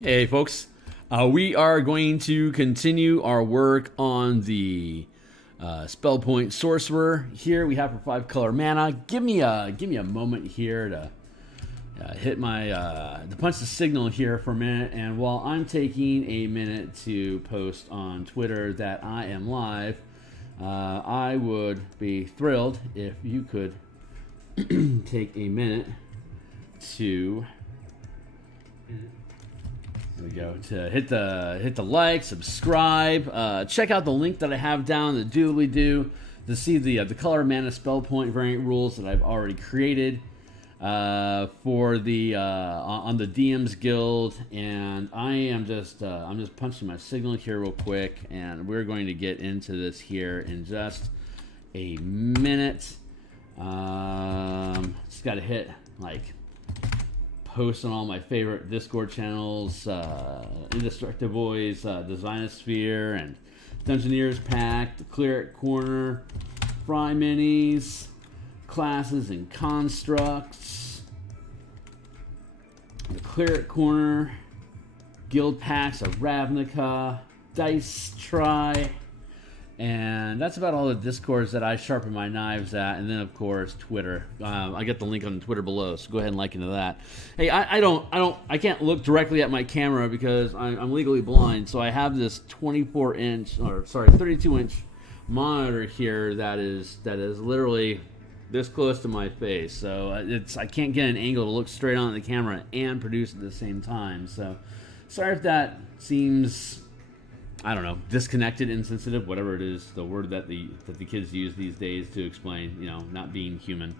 Hey folks, we are going to continue our work on the spell point sorcerer. Here we have for 5 color mana. Give me a moment here to hit my to punch the signal here for a minute. And while I'm taking a minute to post on Twitter that I am live, I would be thrilled if you could take a minute to. There we go. To hit the like, subscribe, check out the link that I have down the doobly-doo to see the color mana spell point variant rules that I've already created for the on the DMsGuild, and I'm just punching my signal here real quick, and we're going to get into this here in just a minute. Just got to hit like. Post on all my favorite Discord channels, Indestructible Boys, Designosphere, and Dungeoneers Pack, the Cleric Corner, Fry Minis, Classes and Constructs, the Cleric Corner, Guild Packs of Ravnica, Dice Try, and that's about all the Discords that I sharpen my knives at. And then, of course, Twitter. I get the link on Twitter below, so go ahead and like into that. Hey, I can't look directly at my camera because I'm legally blind. So I have this 32-inch monitor here that is literally this close to my face. So I can't get an angle to look straight on the camera and produce at the same time. So sorry if that seems, I don't know, disconnected, insensitive, whatever it is, the word that the kids use these days to explain, not being human.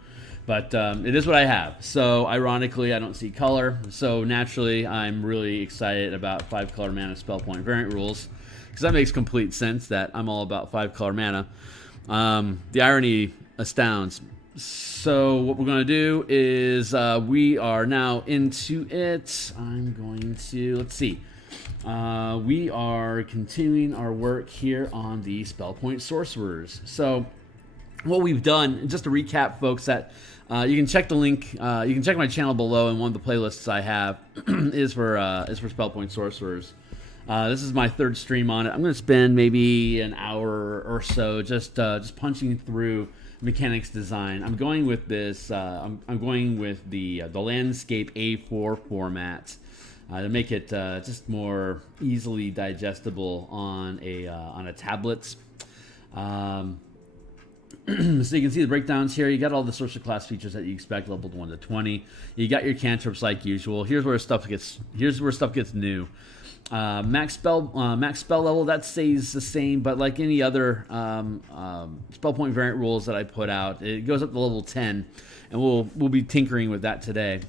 But it is what I have. So ironically, I don't see color. So naturally, I'm really excited about 5-color mana spell point variant rules, because that makes complete sense that I'm all about 5-color mana. The irony astounds. So what we're going to do is we are now into it. I'm going to, let's see. We are continuing our work here on the spell point sorcerers. So what we've done, just to recap, folks, that you can check the link. You can check my channel below, and one of the playlists I have is for spell point sorcerers. This is my third stream on it. I'm going to spend maybe an hour or so just punching through mechanics design. I'm going with this. I'm going with the landscape A4 format. To make it just more easily digestible on a tablet. So you can see the breakdowns here. You got all the sorcerer class features that you expect, leveled 1 to 20. You got your cantrips like usual. Here's where stuff gets new. Max spell level, that stays the same, but like any other spell point variant rules that I put out, it goes up to level 10, and we'll be tinkering with that today.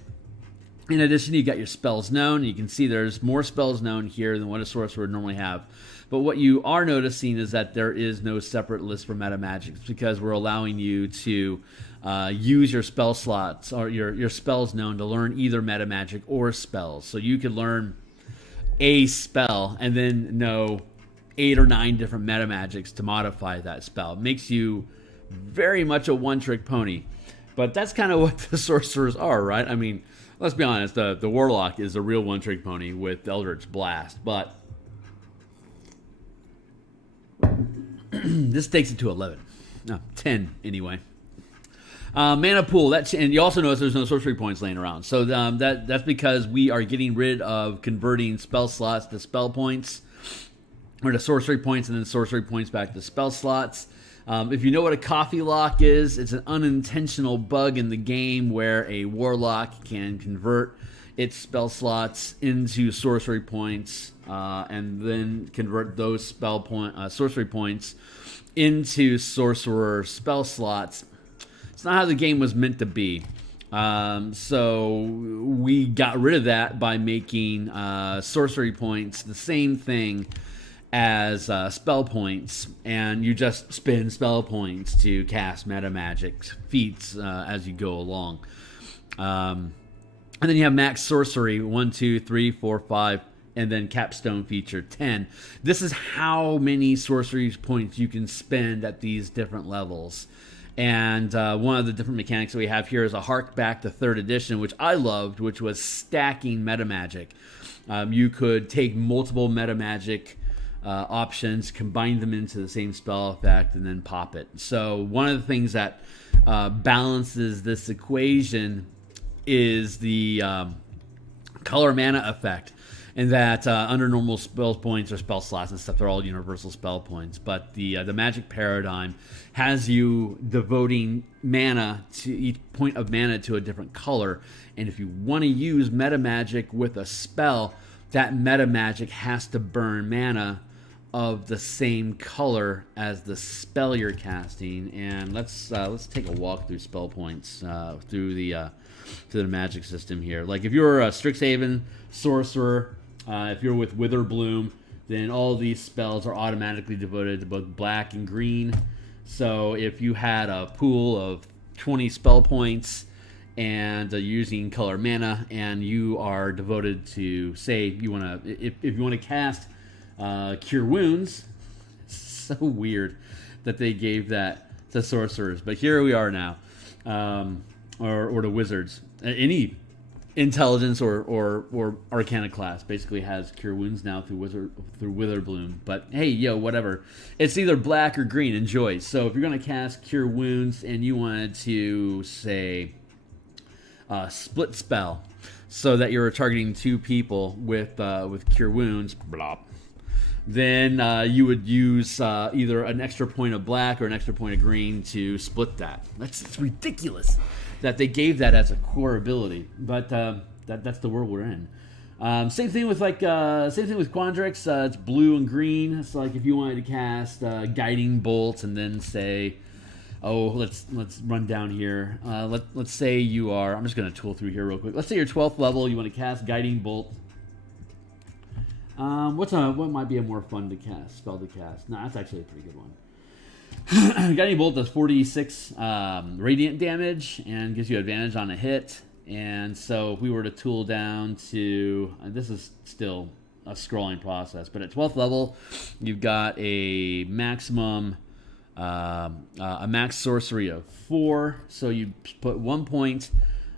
In addition, you got your spells known. You can see there's more spells known here than what a sorcerer would normally have. But what you are noticing is that there is no separate list for meta magics, because we're allowing you to use your spell slots or your spells known to learn either meta magic or spells. So you could learn a spell and then know 8 or 9 different meta magics to modify that spell. It makes you very much a one-trick pony. But that's kind of what the sorcerers are, right? I mean, let's be honest, the Warlock is a real one-trick pony with Eldritch Blast, but this takes it to 11. No, 10 anyway. Mana pool, and you also notice there's no sorcery points laying around. So that's because we are getting rid of converting spell slots to spell points, or to sorcery points, and then sorcery points back to spell slots. If you know what a coffee lock is, it's an unintentional bug in the game where a warlock can convert its spell slots into sorcery points, and then convert those sorcery points into sorcerer spell slots. It's not how the game was meant to be. So we got rid of that by making sorcery points the same thing as spell points, and you just spend spell points to cast meta magic feats as you go along. And then you have max sorcery 1, 2, 3, 4, 5, and then capstone feature 10. This is how many sorcery points you can spend at these different levels. And one of the different mechanics that we have here is a hark back to 3rd edition, which I loved, which was stacking meta magic. You could take multiple meta magic options, combine them into the same spell effect, and then pop it. So one of the things that balances this equation is the color mana effect, and that under normal spell points or spell slots and stuff, they're all universal spell points. But the magic paradigm has you devoting mana to each point of mana to a different color, and if you want to use meta magic with a spell, that meta magic has to burn mana of the same color as the spell you're casting. And let's take a walk through spell points through the magic system here. Like if you're a Strixhaven sorcerer, if you're with Witherbloom, then all of these spells are automatically devoted to both black and green. So if you had a pool of 20 spell points and using color mana, and you are devoted to, say, you want to, if you want to cast Cure Wounds, it's so weird that they gave that to sorcerers, but here we are now, or to wizards. Any intelligence or arcana class basically has Cure Wounds now through Witherbloom. But hey, whatever. It's either black or green. Enjoy. So if you're going to cast Cure Wounds and you wanted to, say, split spell, so that you're targeting two people with Cure Wounds, blah, then you would use either an extra point of black or an extra point of green to split that. It's ridiculous that they gave that as a core ability, but that's the world we're in. Same thing with Quandrix. It's blue and green. So like if you wanted to cast Guiding Bolt and then say, let's run down here. Let's say you are. I'm just going to tool through here real quick. Let's say you're 12th level. You want to cast Guiding Bolt. What might be a more fun spell to cast? No, that's actually a pretty good one. Guiding Bolt does 46 radiant damage and gives you advantage on a hit. And so if we were to tool down to, this is still a scrolling process, but at 12th level, you've got a maximum, a max sorcery of 4. So you put 1 point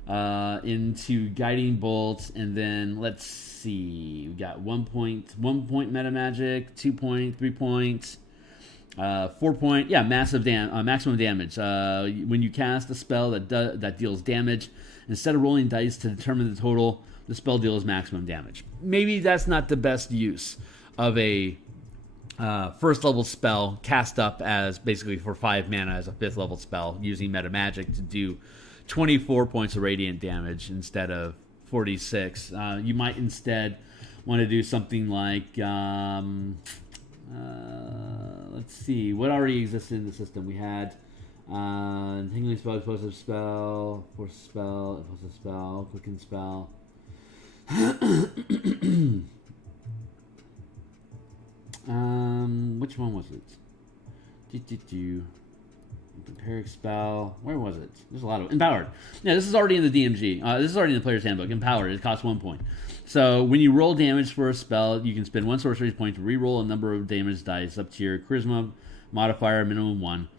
into Guiding Bolt, and then let's see, we got 1 point meta magic, 2 point, 3 points. 4 point, maximum damage. When you cast a spell that deals damage, instead of rolling dice to determine the total, the spell deals maximum damage. Maybe that's not the best use of a first level spell cast up as basically for 5 mana as a 5th level spell using meta magic to do 24 points of radiant damage instead of 46. You might instead want to do something like. Let's see, what already existed in the system? We had Tingling Spell, Explosive Spell, Force Spell, Impulsive Spell, Quicken Spell. Which one was it? Empiric Spell. Where was it? There's a lot of Empowered. Yeah, this is already in the DMG. This is already in the player's handbook. Empowered. It costs 1 point. So when you roll damage for a spell, you can spend 1 sorcery point to reroll a number of damage dice up to your charisma modifier, minimum 1.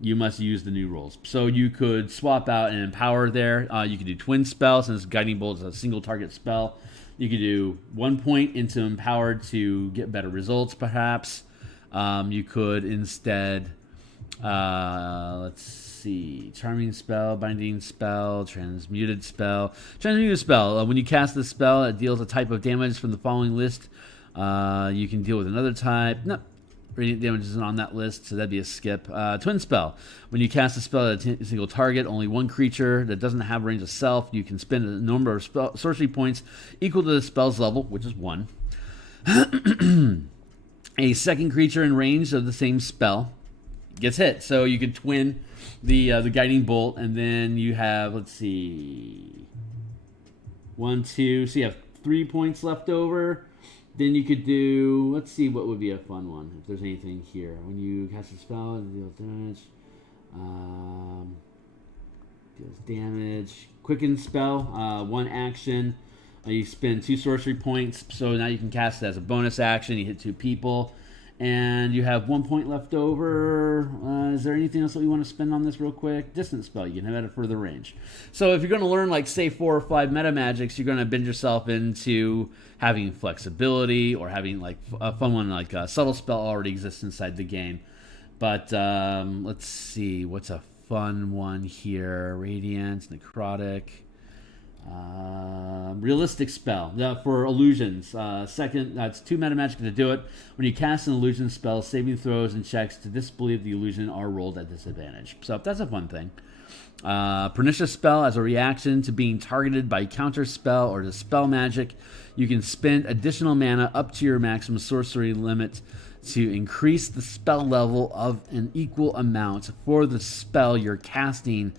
You must use the new rolls. So you could swap out an Empower there. You could do Twin Spell, since Guiding Bolt is a single target spell. You could do 1 point into Empowered to get better results, perhaps. You could instead, let's see, Charming Spell, Binding Spell, Transmuted Spell. Transmuted Spell, when you cast this spell, it deals a type of damage from the following list. You can deal with another type. No, radiant damage isn't on that list, so that'd be a skip. Twin Spell, when you cast a spell at a single target, only one creature that doesn't have range of self, you can spend a number of sorcery points equal to the spell's level, which is 1. A second creature in range of the same spell gets hit. So you could twin the Guiding Bolt, and then you have, let's see, 1, 2. So you have 3 points left over. Then you could do, let's see, what would be a fun one, if there's anything here. When you cast a spell, it deals damage. Quicken Spell, 1 action. You spend 2 sorcery points, so now you can cast it as a bonus action. You hit 2 people, And you have 1 point left over. Is there anything else that we want to spend on this real quick? Distance spell. You can have it at further range. So if you're going to learn, like, say, 4 or 5 meta magics, you're going to bend yourself into having flexibility or having, like, a fun one like a subtle spell already exists inside the game. But let's see. What's a fun one here? Radiant, Necrotic. Realistic spell for illusions. Second, that's 2 meta magic to do it. When you cast an illusion spell, saving throws and checks to disbelieve the illusion are rolled at disadvantage. So that's a fun thing. Pernicious spell. As a reaction to being targeted by counter spell or dispel magic, you can spend additional mana up to your maximum sorcery limit to increase the spell level of an equal amount for the spell you're casting,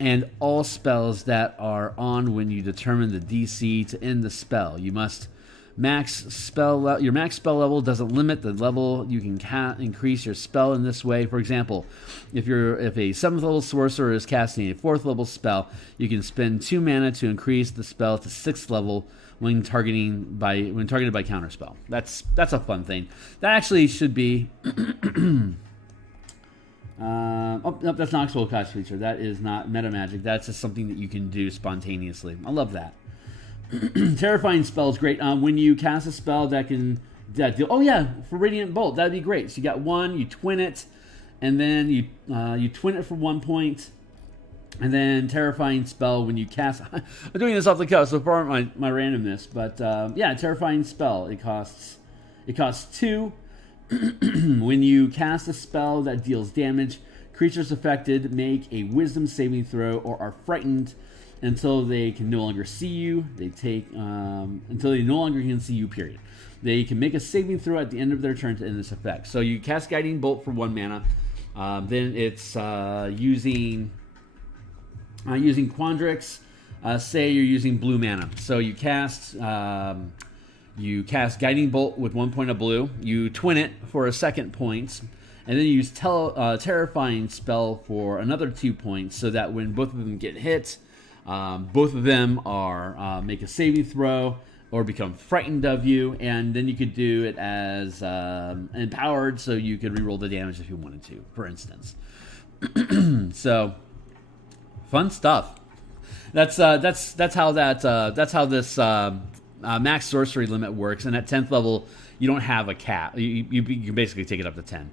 and all spells that are on when you determine the DC to end the spell. You must your max spell level doesn't limit the level you can increase your spell in this way. For example, if a 7th level sorcerer is casting a 4th level spell, you can spend 2 mana to increase the spell to 6th level when targeted by counterspell. That's a fun thing. That actually should be. No, that's not actual cost feature. That is not meta magic. That's just something that you can do spontaneously. I love that. Terrifying spell is great. When you cast a spell that can deal. Oh yeah, for Radiant Bolt, that'd be great. So you got 1, you twin it, and then you twin it for 1 point, and then terrifying spell when you cast. I'm doing this off the cuff, so far my randomness, but yeah, terrifying spell. It costs 2. When you cast a spell that deals damage, creatures affected make a wisdom saving throw or are frightened until they can no longer see you. Until they no longer can see you, period. They can make a saving throw at the end of their turn to end this effect. So you cast Guiding Bolt for 1 mana. Then it's using Quandrix. Say you're using blue mana. So you cast Guiding Bolt with 1 point of blue. You twin it for a 2nd point. And then you use Terrifying Spell for another 2 points, so that when both of them get hit, both of them are make a saving throw or become frightened of you. And then you could do it as empowered, so you could reroll the damage if you wanted to, for instance. So, fun stuff. That's how this max sorcery limit works. And at 10th level, you don't have a cap. You can basically take it up to 10.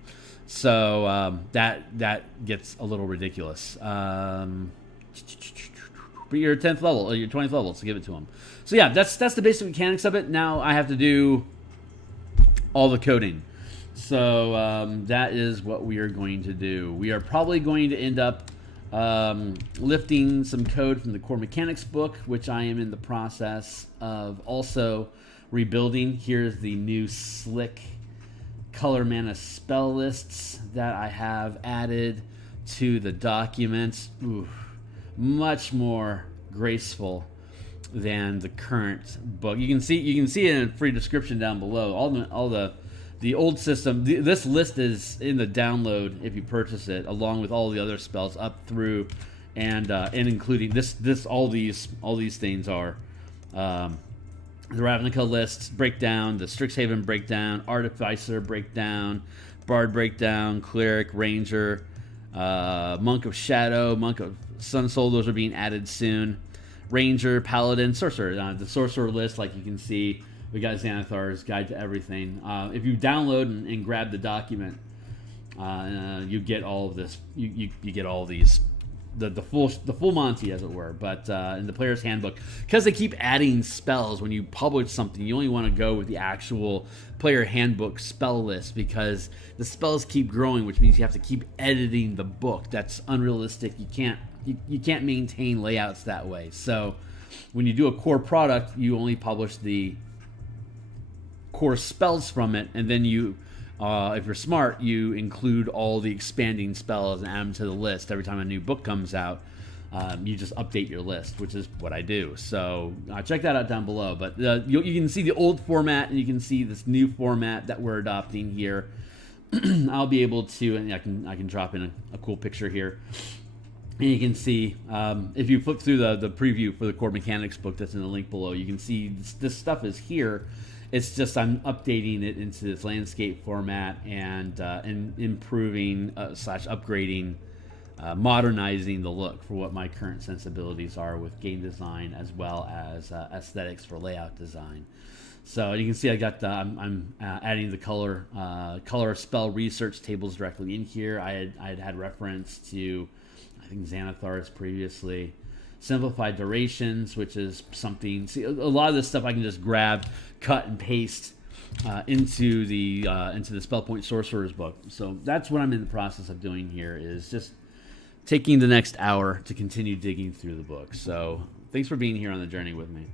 So that gets a little ridiculous. But you're 10th level, or you're 20th level, so give it to them. So yeah, that's the basic mechanics of it. Now I have to do all the coding. So that is what we are going to do. We are probably going to end up lifting some code from the core mechanics book, which I am in the process of also rebuilding. Here's the new slick color mana spell lists that I have added to the document. Ooh, much more graceful than the current book. You can see it in a free description down below. All the old system. This list is in the download if you purchase it, along with all the other spells up through and including this. All these things are. The Ravnica list breakdown, the Strixhaven breakdown, Artificer breakdown, Bard breakdown, Cleric, Ranger, Monk of Shadow, Monk of Sun Soul. Those are being added soon. Ranger, Paladin, Sorcerer. The Sorcerer list, like you can see, we got Xanathar's Guide to Everything. If you download and grab the document, you get all of this. You get all these. The full Monty, as it were, but in the player's handbook, because they keep adding spells when you publish something, you only want to go with the actual player handbook spell list, because the spells keep growing, which means you have to keep editing the book. That's unrealistic. You can't maintain layouts that way. So when you do a core product, you only publish the core spells from it, and then you if you're smart, you include all the expanding spells and add them to the list. Every time a new book comes out, you just update your list, which is what I do. So check that out down below. But you can see the old format, and you can see this new format that we're adopting here. I'll be able to, and I can drop in a cool picture here. And you can see, if you flip through the preview for the core mechanics book that's in the link below, you can see this stuff is here. It's just I'm updating it into this landscape format and improving slash upgrading, modernizing the look for what my current sensibilities are with game design as well as aesthetics for layout design. So you can see I got I'm adding the color spell research tables directly in here. I had reference to, I think, Xanathar's previously. Simplified durations, which is something. See, a lot of this stuff I can just grab, cut, and paste into the Spellpoint Sorcerers book. So that's what I'm in the process of doing here, is just taking the next hour to continue digging through the book. So thanks for being here on the journey with me.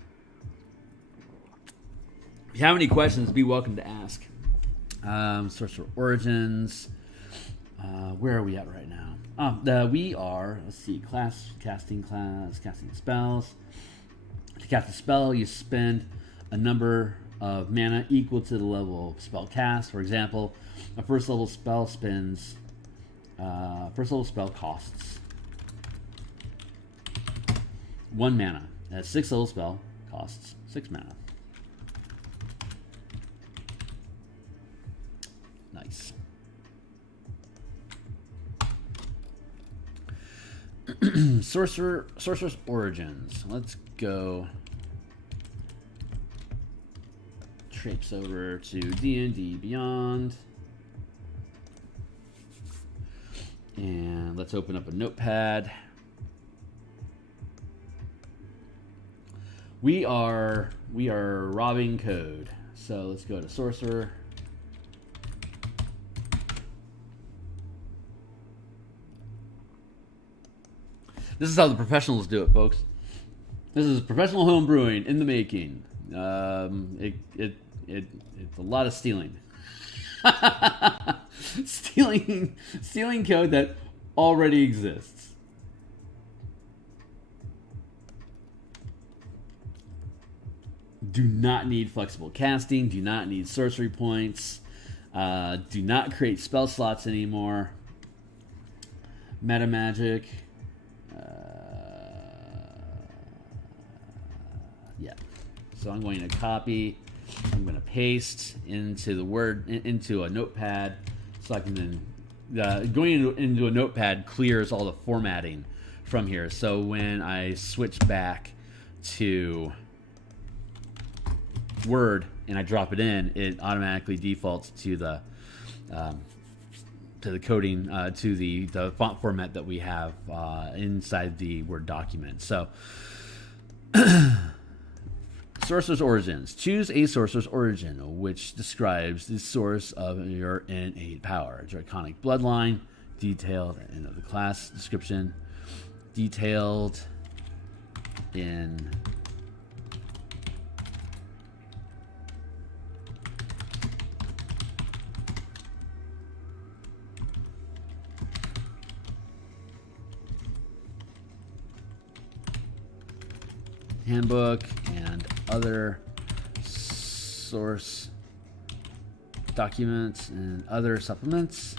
If you have any questions, be welcome to ask. Sorcerer Origins. Where are we at right now? We are, let's see, casting spells. To cast a spell, you spend a number of mana equal to the level of spell cast. For example, a first level spell costs 1 mana. A 6th level spell costs 6 mana. Nice. Sorcerer's Origins. Let's go traipse over to D&D Beyond. And let's open up a notepad. We are robbing code. So let's go to Sorcerer. This is how the professionals do it, folks. This is professional home brewing in the making. It's a lot of stealing. stealing code that already exists. Do not need flexible casting. Do not need sorcery points. Do not create spell slots anymore. Meta magic. Yeah. So I'm going to copy. I'm going to paste into the word into a notepad, so I can then going into a notepad clears all the formatting from here. So when I switch back to Word and I drop it in, it automatically defaults to the coding to the font format that we have inside the Word document. So. Sorcerer's Origins. Choose a Sorcerer's Origin, which describes the source of your innate power. Draconic bloodline, detailed in the class description, detailed in handbook and other source documents and other supplements.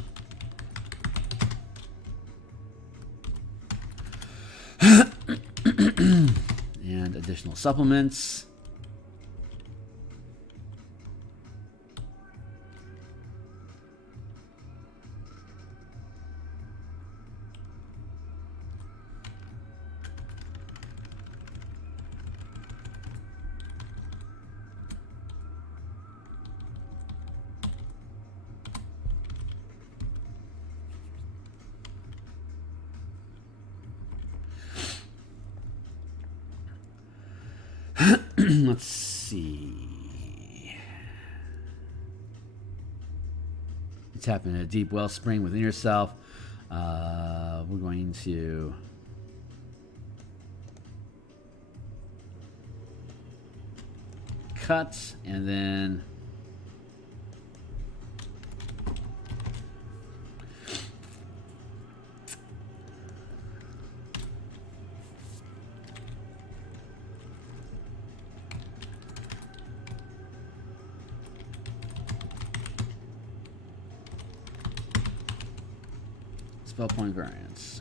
And additional supplements. Let's see. You tap into a deep wellspring within yourself. We're going to cut and then spell point variants.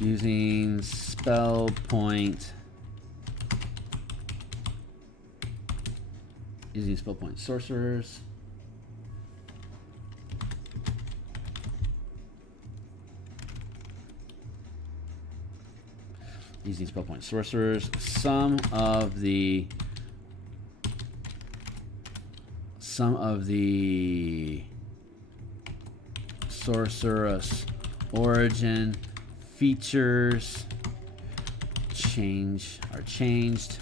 Using spell point. Using spell point sorcerers. Using spell point sorcerers. Some of the Sorcerers origin features are changed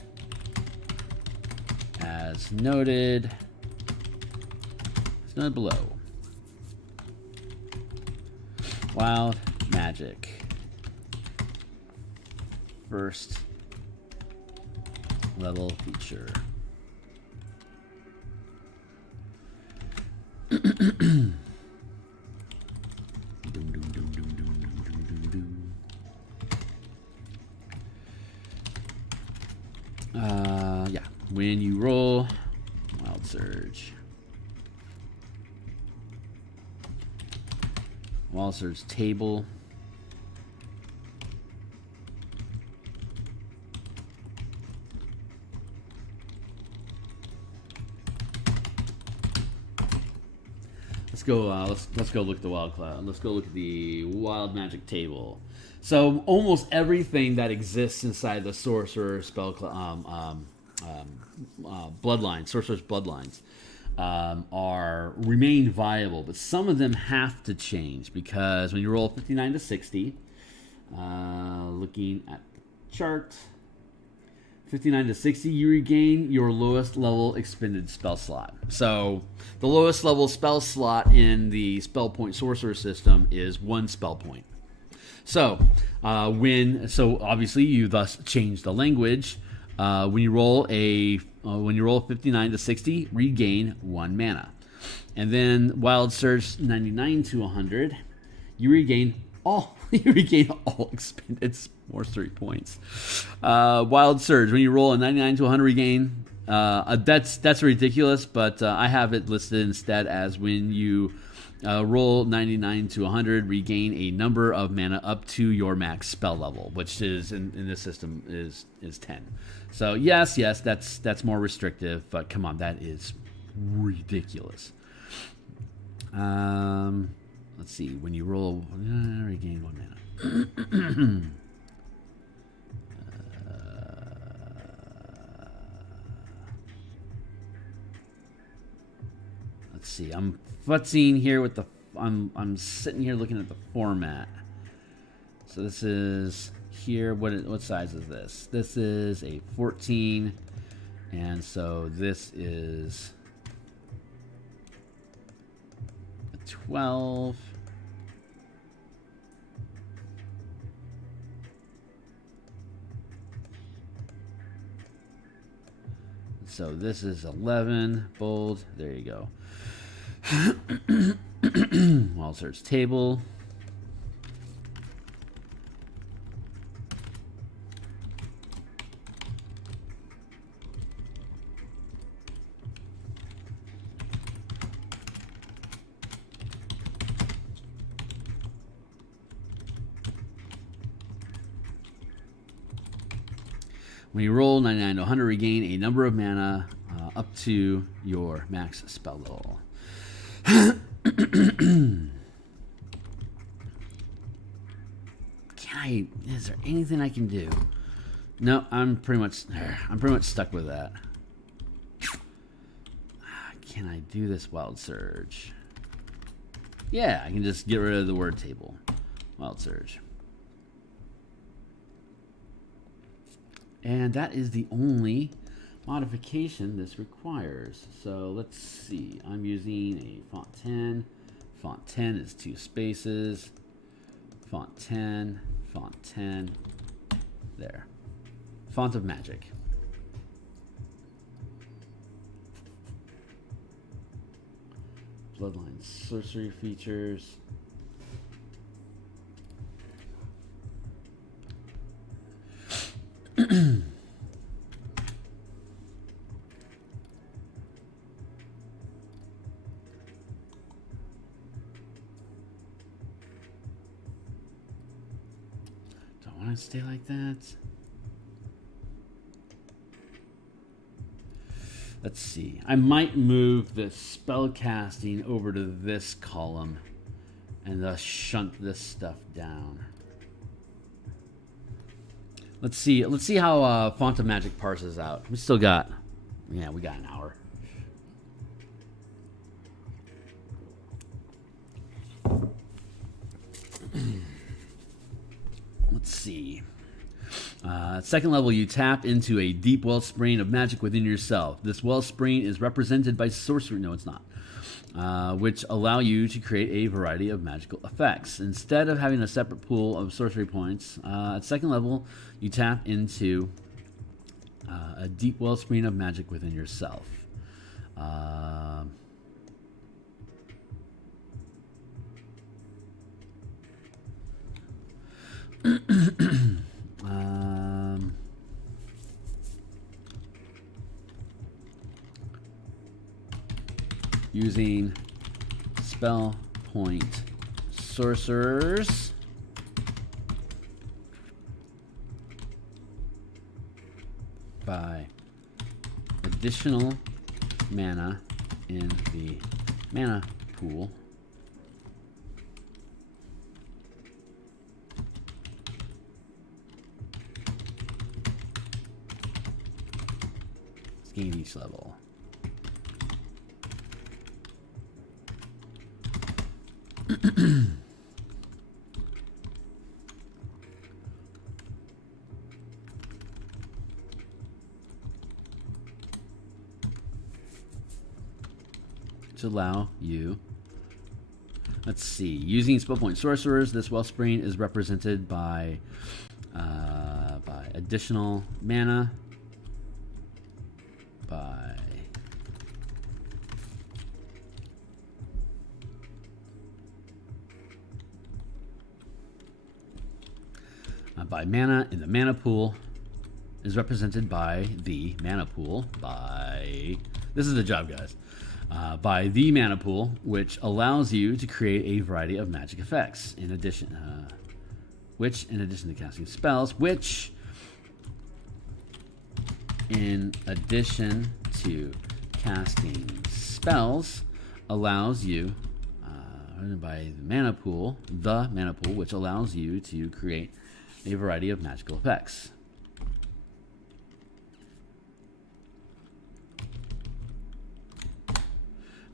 as noted below. Wild magic. First level feature. Yeah, when you roll Wild Surge. Wild Surge table. Let's go look at the wild cloud. Let's go look at the wild magic table. So almost everything that exists inside the sorcerer spell bloodlines, sorcerer's bloodlines, remain viable, but some of them have to change because when you roll 59 to 60, looking at the chart, 59 to 60, you regain your lowest level expended spell slot. So the lowest level spell slot in the spell point sorcerer system is 1 spell point. So obviously you thus change the language. When you roll 59 to 60, regain 1 mana, and then Wild Surge 99 to 100, you regain all expended sorcery points. Wild Surge, when you roll a 99 to 100 regain, that's ridiculous, but I have it listed instead as when you roll 99 to 100, regain a number of mana up to your max spell level, which is in this system is 10. So yes, that's more restrictive, but come on, that is ridiculous. Let's see, when you roll, regain 1 mana. Let's see, I'm futzing here with I'm sitting here looking at the format. So this is here. What size is this? This is a 14, and so this is a 12. So this is 11, bold. There you go. Wild Surge table. When you roll 99 to 100, regain a number of mana up to your max spell level. Is there anything I can do? No, I'm pretty much stuck with that. Can I do this Wild Surge? Yeah, I can just get rid of the word table. Wild Surge. And that is the only modification this requires. So let's see. I'm using a font 10. Font 10 is 2 spaces. Font 10. Font 10. There. Font of Magic. Bloodline sorcery features. want to stay like that? Let's see. I might move the spellcasting over to this column and thus shunt this stuff down. Let's see how Font of Magic parses out. We still got, yeah, we got an hour. Let's see. Second level, you tap into a deep wellspring of magic within yourself. This wellspring is represented by sorcery. No, it's not. Which allow you to create a variety of magical effects. Instead of having a separate pool of sorcery points, at second level, you tap into a deep wellspring of magic within yourself. Using spell point sorcerers by additional mana in the mana pool gain each level. To allow you, let's see, using spell point sorcerers, this wellspring is represented by additional mana, by mana in the mana pool is represented by the mana pool by, this is the job, guys, by the mana pool, which allows you to create a variety of magic effects in addition to casting spells, which in addition to casting spells allows you by the mana pool, which allows you to create a variety of magical effects.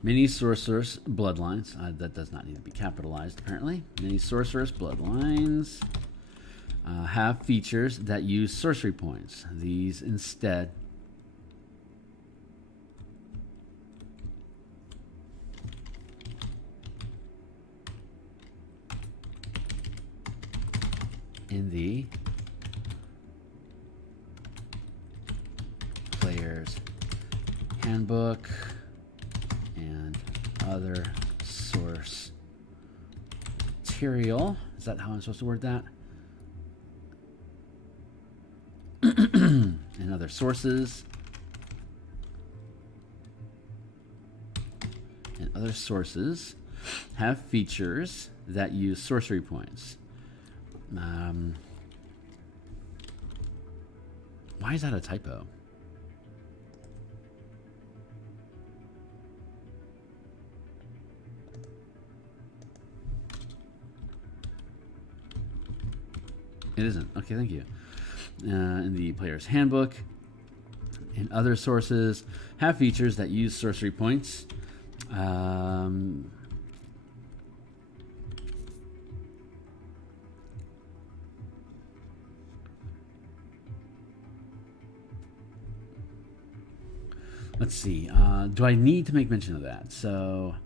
Many sorcerers bloodlines, that does not need to be capitalized apparently. Many sorcerers bloodlines have features that use sorcery points. These instead in the player's handbook and other source material. Is that how I'm supposed to word that? And other sources. And other sources have features that use sorcery points. Why is that a typo? It isn't. Okay, thank you. In the player's handbook and other sources have features that use sorcery points. Let's see. Do I need to make mention of that? So,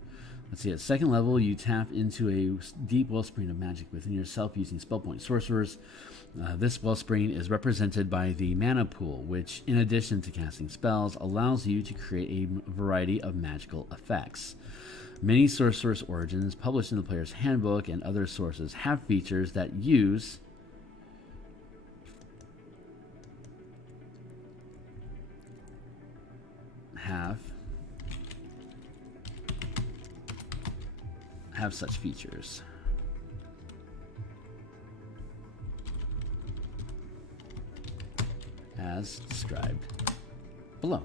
let's see. At second level, you tap into a deep wellspring of magic within yourself using spell point sorcerers. This wellspring is represented by the mana pool, which, in addition to casting spells, allows you to create a variety of magical effects. Many sorcerers' origins published in the player's handbook and other sources have features that use have such features. as described below.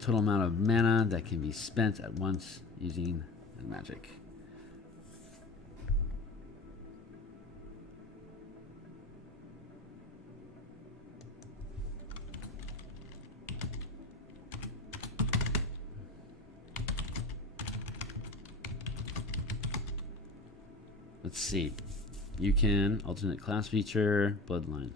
Total amount of mana that can be spent at once using magic. Let's see. You can alternate class feature, bloodline.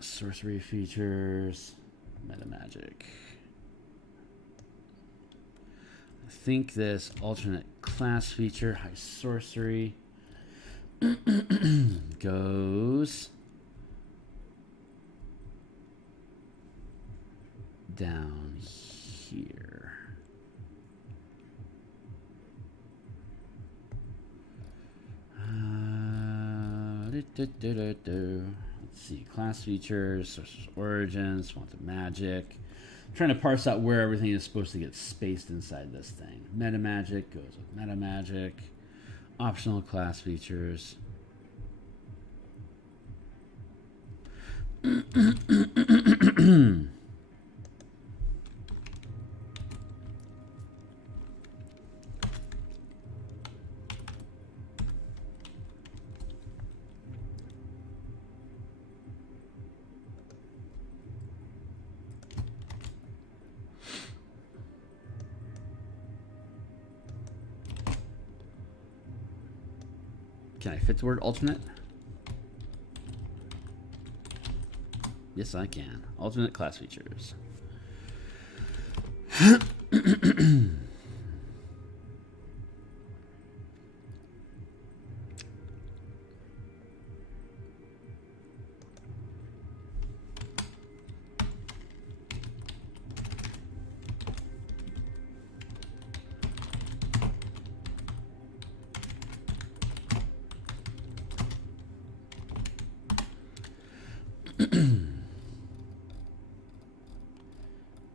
Sorcery features, meta magic. I think this alternate class feature, high sorcery, goes down here. Let's see, class features, Sorcerer's origins, font of magic. I'm trying to parse out where everything is supposed to get spaced inside this thing. Meta magic goes with meta magic. Optional class features. Can I fit the word alternate? Yes, I can. Alternate class features.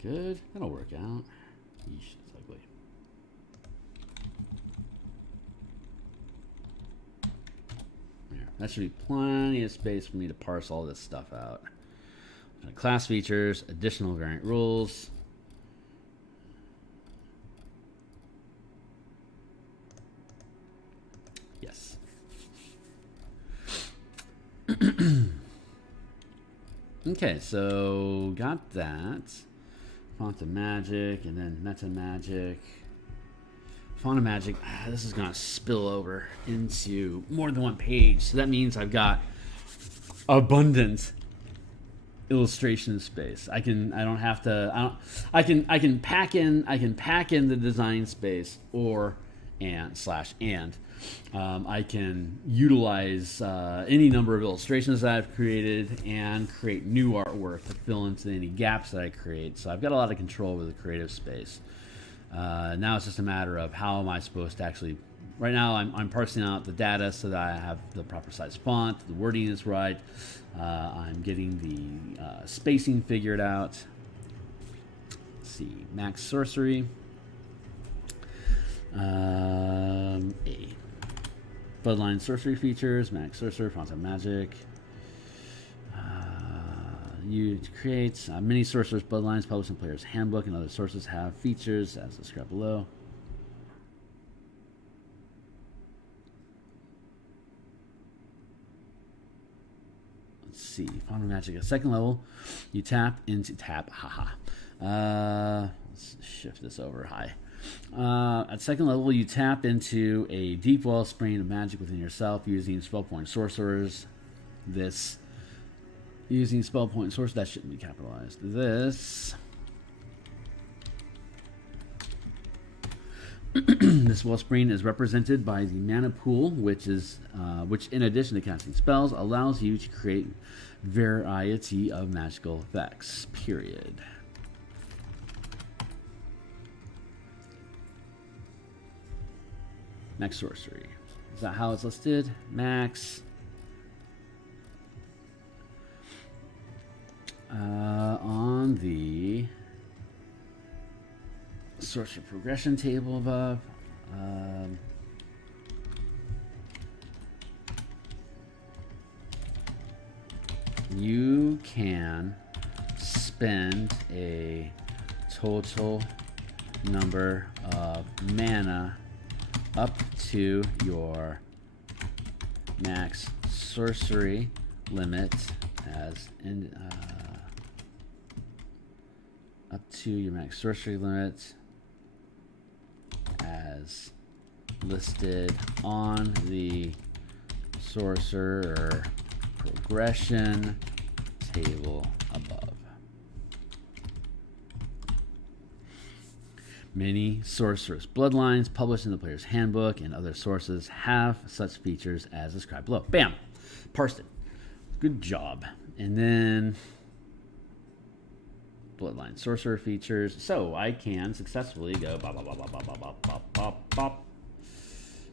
Good. That'll work out. Yeesh, it's ugly. There. That should be plenty of space for me to parse all this stuff out. Class features, additional variant rules. Yes. Okay, so got that. Font of magic, and then meta magic. Font of magic, this is gonna spill over into more than one page. So that means I've got abundant illustration space. I can pack in the design space I can utilize any number of illustrations that I've created and create new artwork to fill into any gaps that I create. So I've got a lot of control over the creative space. Now it's just a matter of how am I supposed to actually. Right now I'm parsing out the data so that I have the proper size font, the wording is right. I'm getting the spacing figured out. Let's see, max sorcery. A. Bloodline sorcery features, max sorcerer, font of magic. You create many sorcerers bloodlines published in player's handbook, and other sources have features as described below. Let's see, font of magic at second level. You tap into let's shift this over high. At second level, you tap into a deep wellspring of magic within yourself using spell point sorcerers. Using spell point sorcerer, that shouldn't be capitalized. This wellspring is represented by the mana pool, which in addition to casting spells, allows you to create variety of magical effects. Period. Next sorcery. Is that how it's listed? Max. On the sorcerer progression table above. You can spend a total number of mana up to your max sorcery limit as in up to your max sorcery limit as listed on the sorcerer progression table above. Many sorcerers bloodlines published in the player's handbook and other sources have such features as described below. Bam! Parsed it. Good job. And then bloodline sorcerer features. So I can successfully go bop, bop, bop, bop, bop, bop, bop, bop, bop.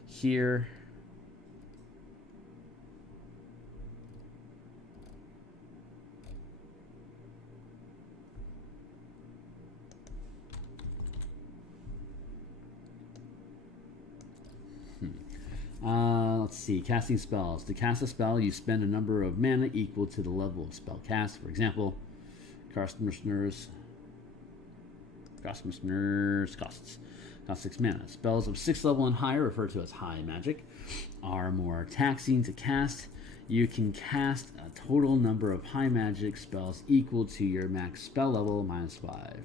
Here. Let's see. Casting spells. To cast a spell, you spend a number of mana equal to the level of spell cast. For example, Sorcerers costs 6 mana. Spells of 6th level and higher, referred to as high magic, are more taxing to cast. You can cast a total number of high magic spells equal to your max spell level minus 5.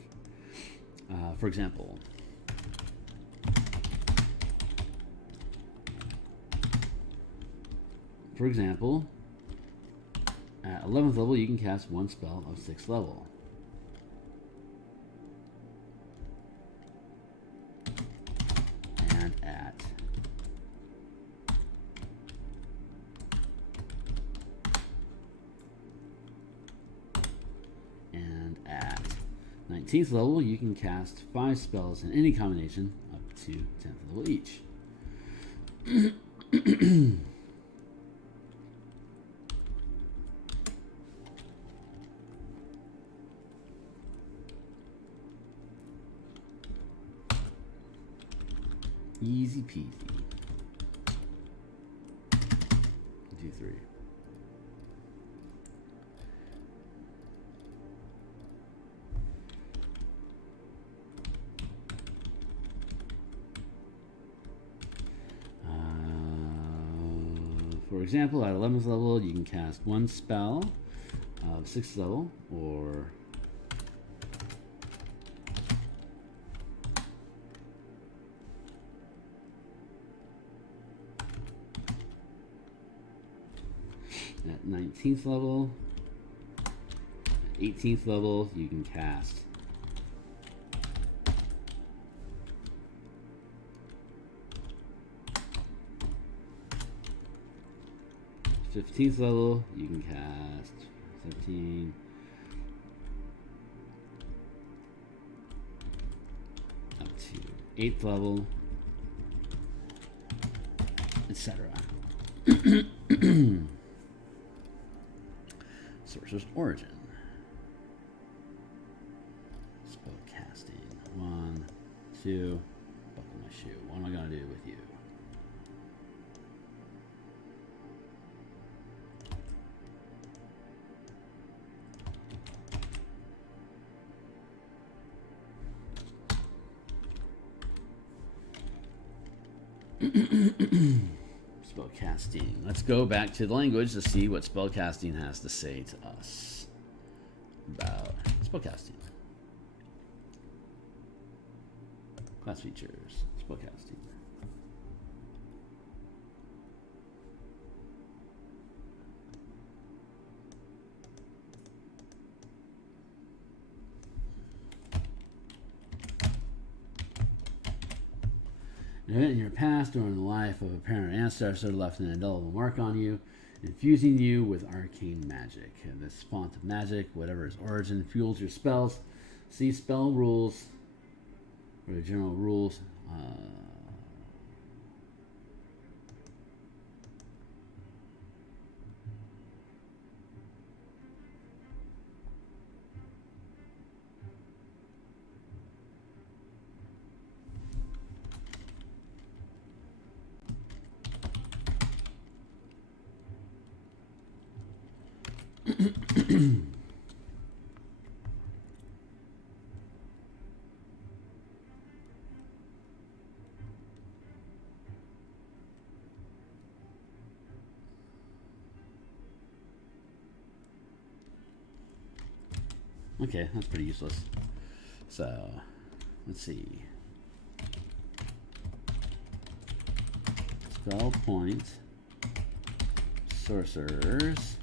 For example, at 11th level, you can cast 1 spell of 6th level. And at 19th level, you can cast 5 spells in any combination up to 10th level each. Easy peasy. 2, 3. For example, at 11th level, you can cast 1 spell of 6th level, or at 19th level. At 18th level, you can cast 15th level, you can cast 13. Up to 8th level, etc. Sorcerer's Origin. Spellcasting. 1, 2. Buckle my shoe. What am I going to do with you? Spellcasting. Let's go back to the language to see what spellcasting has to say to us about spellcasting. Class features. Spellcasting. An event in your past or in the life of a parent ancestor left an indelible mark on you, infusing you with arcane magic. And this font of magic, whatever its origin, fuels your spells. See spell rules, or the general rules. Okay, that's pretty useless. So, let's see. Spell point, sorcerers.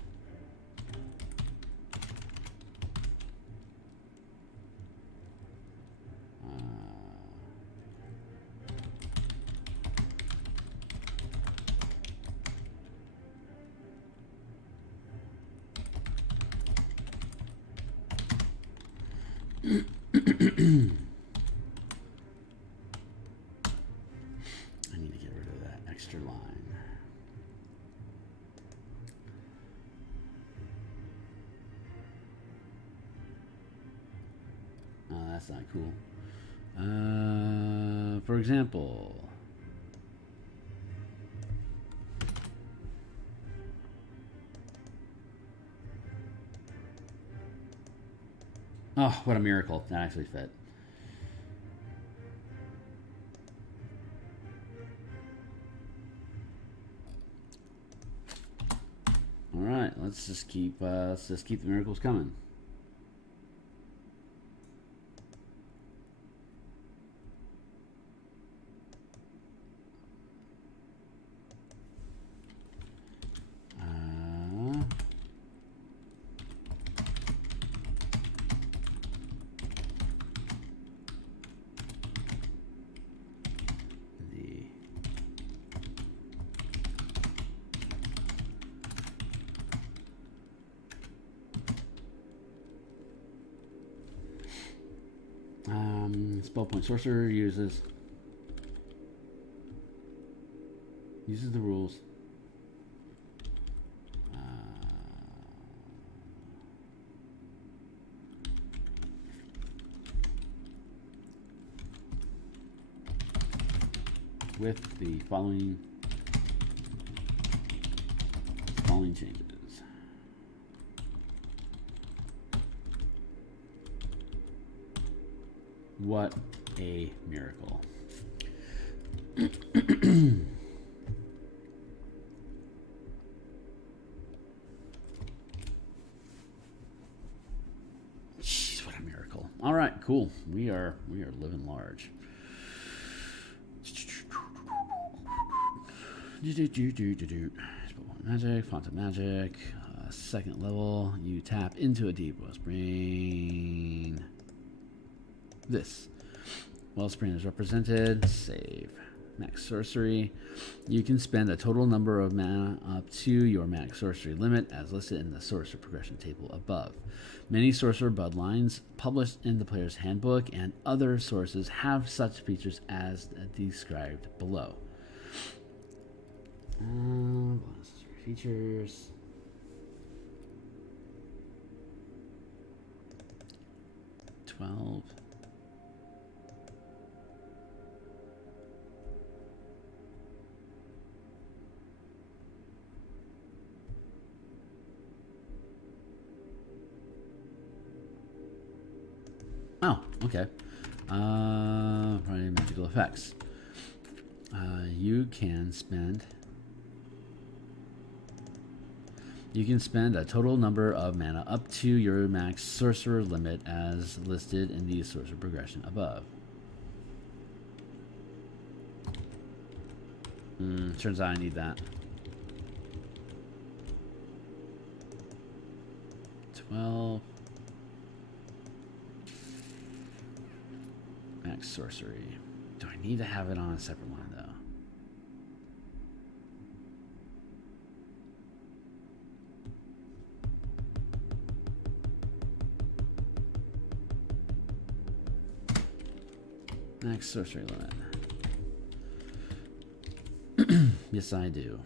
I need to get rid of that extra line. Oh, that's not cool. For example, oh, what a miracle. That actually fit. All right, let's just keep the miracles coming. Spell point sorcerer uses the rules. With the following changes. What a miracle. Jeez, what a miracle. All right, cool. We are living large. Magic, font of magic, second level. You tap into a deep wellspring. This wellspring is represented. Save. Max sorcery. You can spend a total number of mana up to your max sorcery limit as listed in the sorcerer progression table above. Many sorcerer bloodlines published in the player's handbook and other sources have such features as described below. Features. $12. Oh, okay. Probably magical effects. You can spend a total number of mana up to your max sorcerer limit as listed in the sorcerer progression above. Turns out I need that. 12. Max sorcery. Do I need to have it on a separate line though? Max sorcery limit. Yes, I do.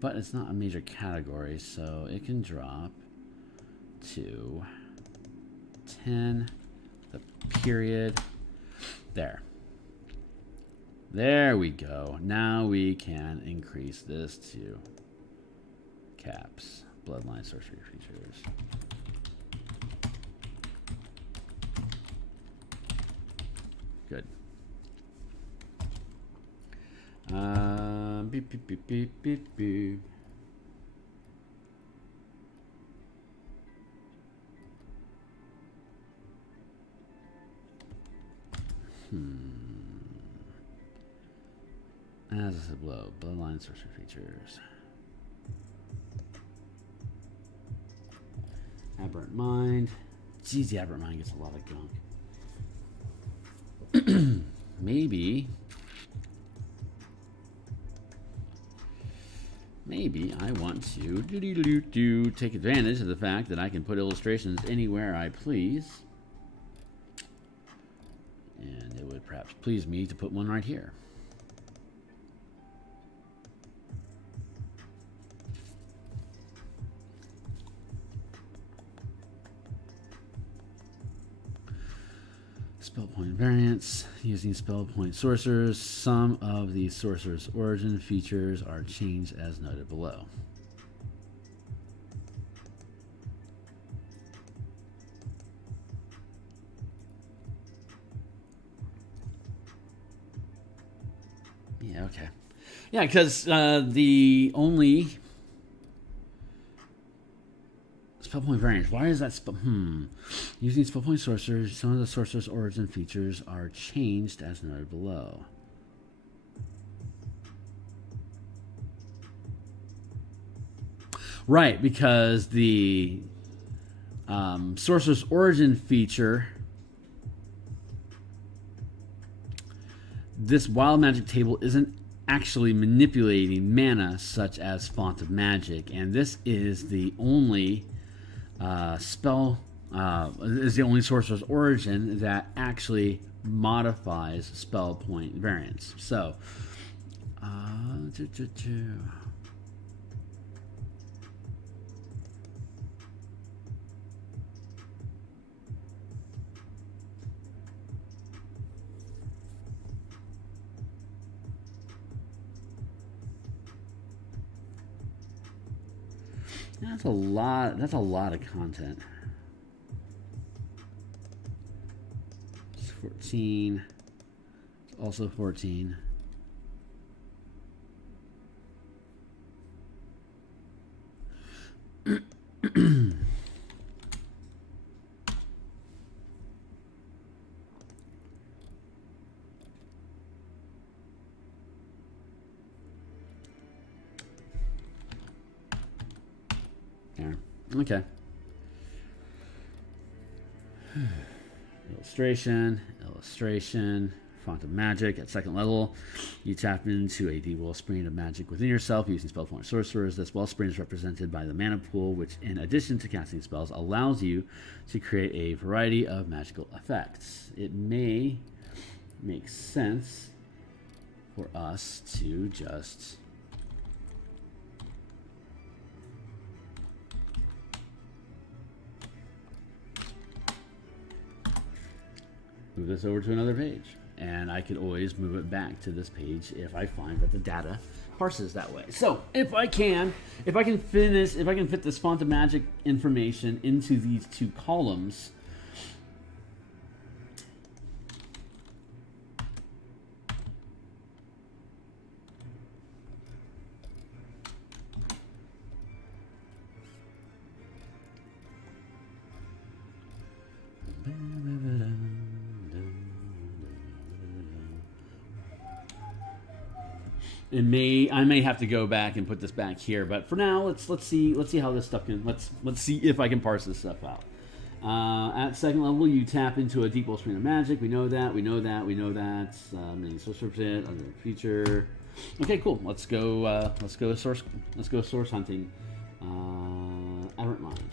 But it's not a major category, so it can drop to 10. The period. There. There we go. Now we can increase this to caps, bloodline sorcery features. Good. Beep, beep, beep, beep, beep, beep. As I said below, bloodline sorcery features. Aberrant Mind. Geez, the Aberrant Mind gets a lot of gunk. Maybe I want to take advantage of the fact that I can put illustrations anywhere I please. And it would perhaps please me to put one right here. Spell point variants. Using spell point sorcerers, some of the sorcerer's origin features are changed as noted below. Yeah, okay. Yeah, because the only spell point variants. Why is that spell? Using spell point sorcerers, some of the sorcerer's origin features are changed as noted below. Right, because the sorcerer's origin feature, this wild magic table isn't actually manipulating mana such as Font of Magic, and this is the only is the only sorcerer's origin that actually modifies spell point variants. So, that's a lot. That's a lot of content. It's 14. It's also 14. There. Okay. Illustration, Font of Magic. At second level, you tap into a deep wellspring of magic within yourself using spell point sorcerers. This wellspring is represented by the mana pool, which, in addition to casting spells, allows you to create a variety of magical effects. It may make sense for us to just move this over to another page, and I can always move it back to this page if I find that the data parses that way. So if I can fit this Font of Magic information into these two columns, I may have to go back and put this back here, but for now, let's see how this stuff can let's see if I can parse this stuff out. At second level, you tap into a deep wellspring of magic. We know that. Many sorcerer pit, other feature. Okay, cool. Let's go source hunting. Aberrant Mind.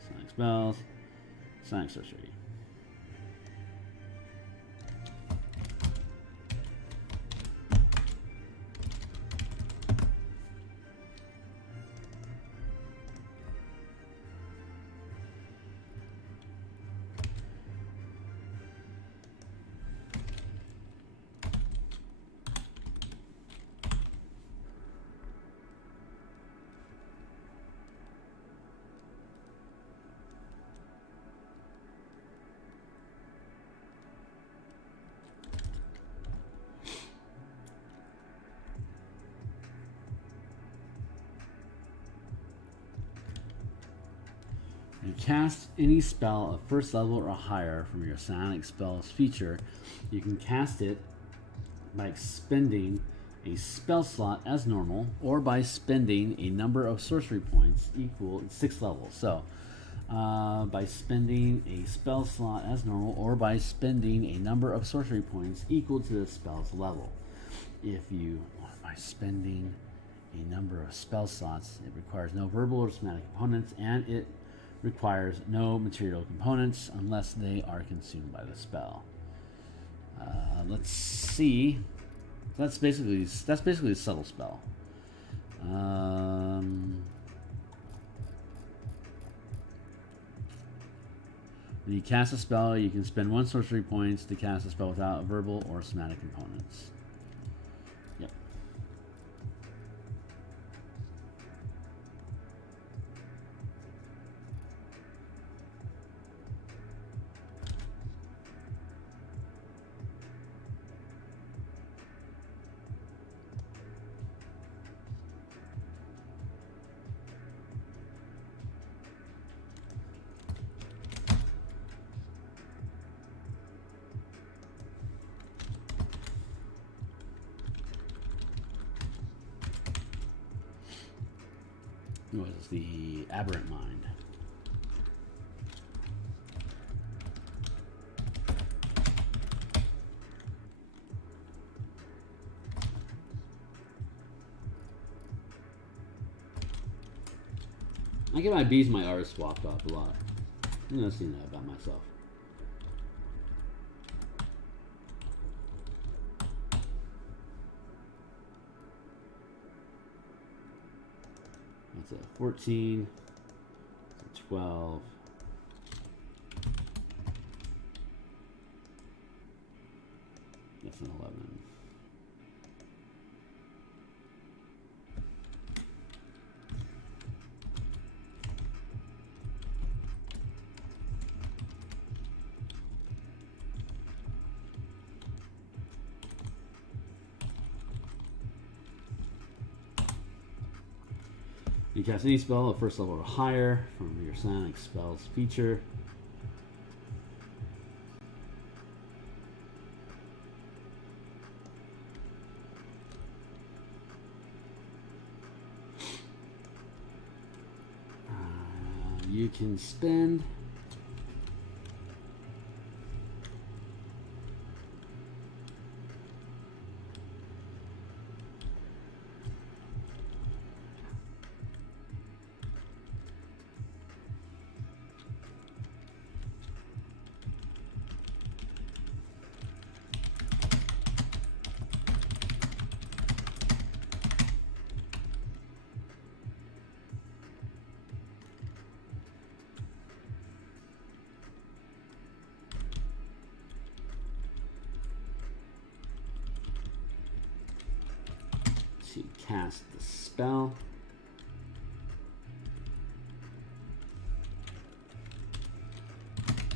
Sonic spells, Sonic sorcery. cast any spell of first level or higher from your Psionic Spells feature, you can cast it by spending a spell slot as normal or by spending a number of sorcery points equal to 6 levels. So, by spending a spell slot as normal or by spending a number of sorcery points equal to the spell's level. If you, by spending a number of spell slots, it requires no verbal or somatic components, and it requires no material components unless they are consumed by the spell. Let's see. That's basically a subtle spell. When you cast a spell, you can spend 1 sorcery points to cast a spell without verbal or somatic components. Yep. What is the Aberrant Mind? I get my B's and my R's swapped off a lot. I'm noticing that about myself. That's a 14, that's a 12, that's an 11. You cast any spell at first level or higher from your Psionic Spells feature. You can spend to cast the spell.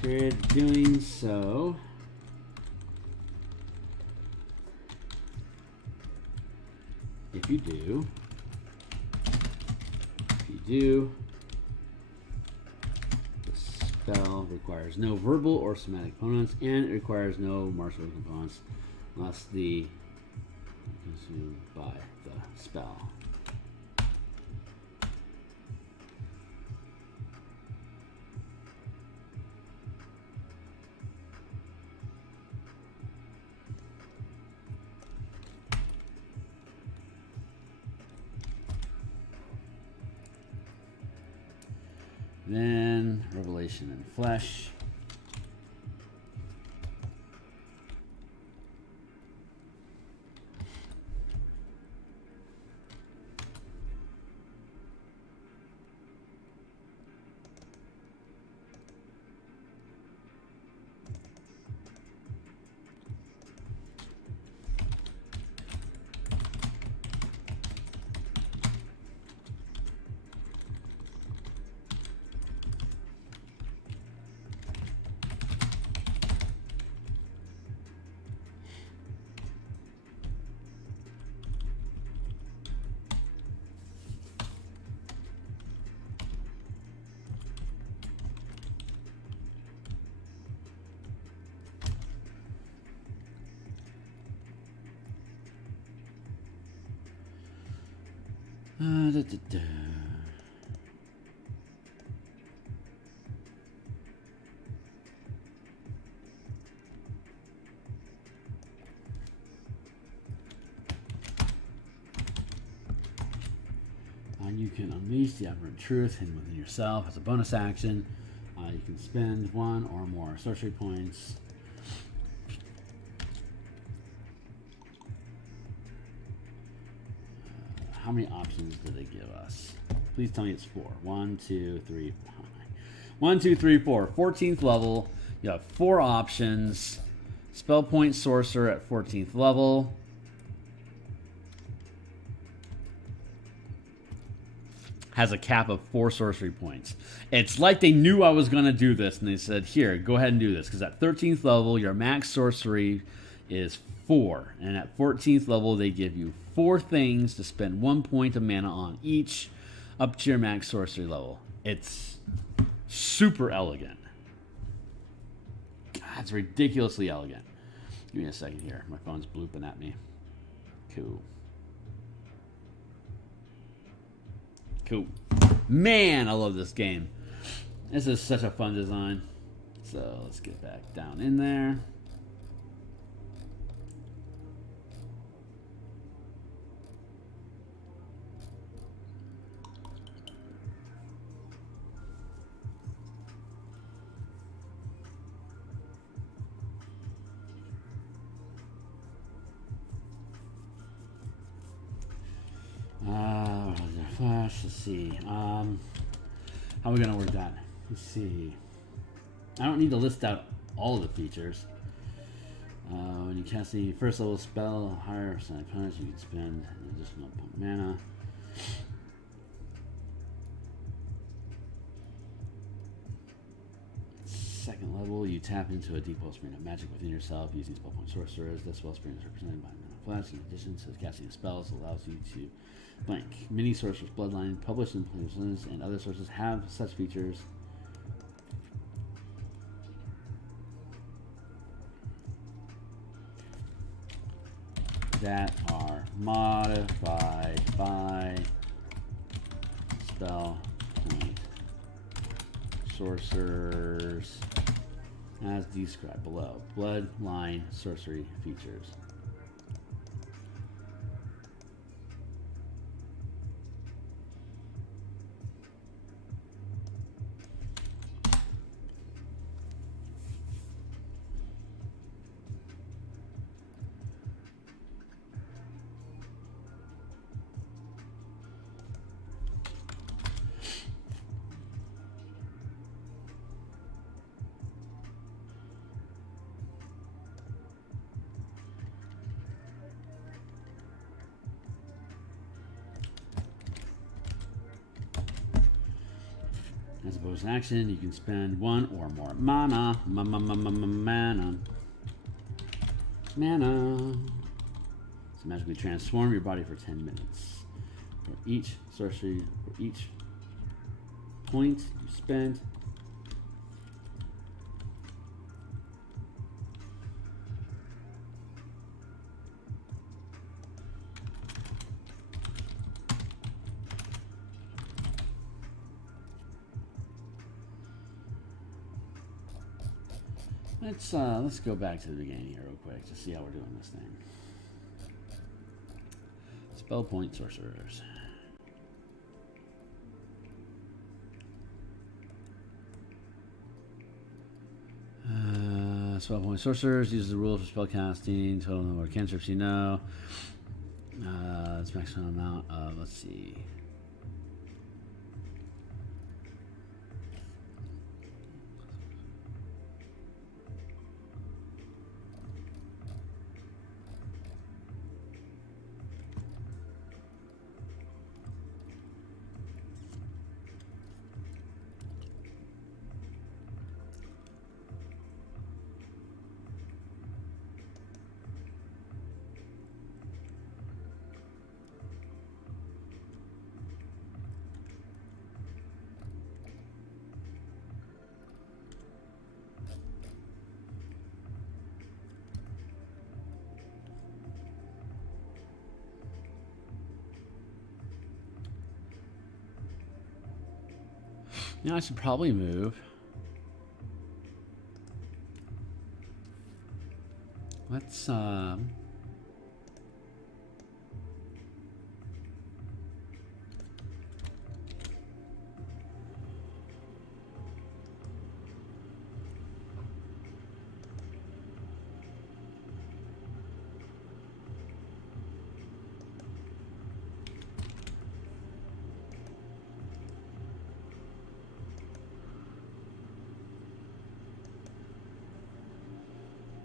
Period. Doing so, if you do, the spell requires no verbal or somatic components, and it requires no martial components unless the consumed by the spell. Then Revelation in Flesh. Da, da, da. You can unleash the aberrant truth hidden within yourself as a bonus action. You can spend 1 or more sorcery points. How many options did they give us? Please tell me it's 4. 1, 2, 3, 4. 1, 2, 3, 4. 14th level. You have 4 options. Spell point sorcerer at 14th level. Has a cap of 4 sorcery points. It's like they knew I was going to do this, and they said, here, go ahead and do this. Because at 13th level, your max sorcery is 4. And at 14th level, they give you 4 things to spend 1 point of mana on each, up to your max sorcery level. It's super elegant. God, it's ridiculously elegant. Give me a second here. My phone's blooping at me. Cool. Cool. Man, I love this game. This is such a fun design. So let's get back down in there. Let's see. How are we going to work that? Let's see. I don't need to list out all of the features. When you cast the first level spell, higher percent punish, you can spend an additional point of mana. Second level, you tap into a deep wellspring of magic within yourself using spell point sorcerers. This wellspring is represented by mana flash. In addition to casting spells, allows you to blank. Many sorcerers' bloodline, published in places, and other sources have such features. That are modified by spell point sorcerers as described below. Bloodline sorcery features. As a bonus action, you can spend 1 or more mana. Mana. So magically transform your body for 10 minutes. For each sorcery, for each point you spend, let's go back to the beginning here real quick to see how we're doing this thing. Spell point sorcerers. Spell point sorcerers uses the rules for spellcasting. Total number of cantrips you know. It's maximum amount of, let's see. Now I should probably move. Let's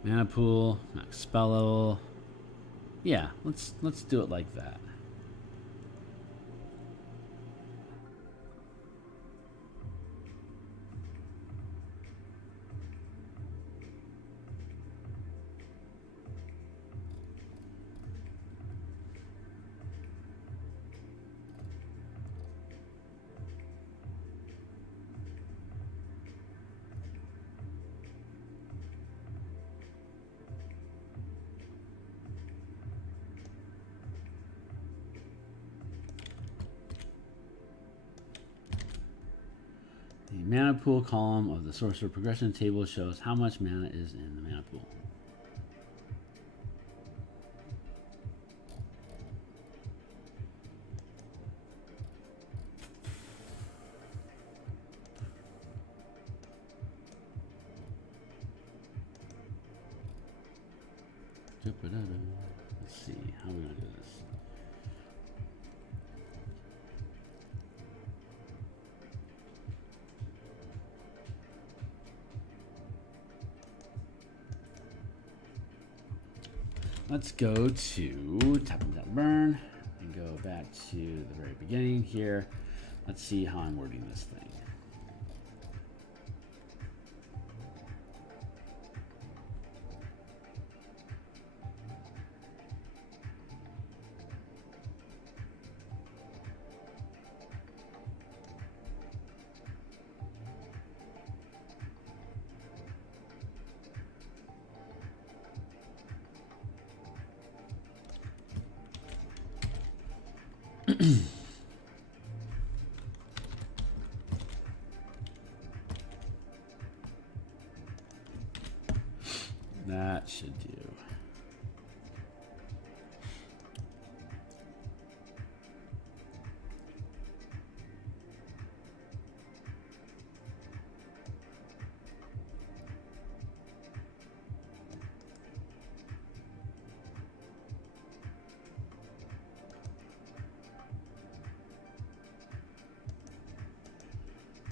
mana pool, max spell level. Yeah, let's do it like that. The mana pool column of the sorcerer progression table shows how much mana is in the mana pool. Let's see, how are we going to do this? Let's go to tap and tap burn and go back to the very beginning here. Let's see how I'm wording this thing. That should do.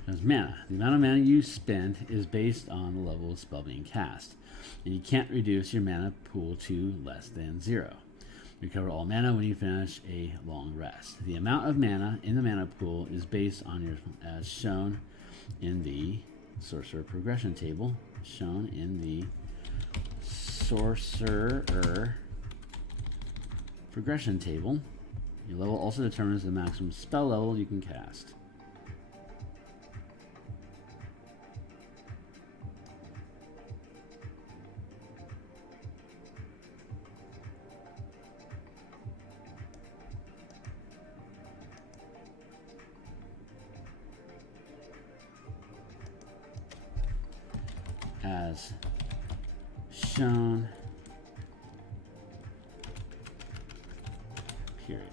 There's mana. The amount of mana you spend is based on the level of spell being cast, and you can't reduce your mana pool to less than 0. Recover all mana when you finish a long rest. The amount of mana in the mana pool is based on your, as shown in the sorcerer progression table, shown in the sorcerer progression table. Your level also determines the maximum spell level you can cast. As shown, period.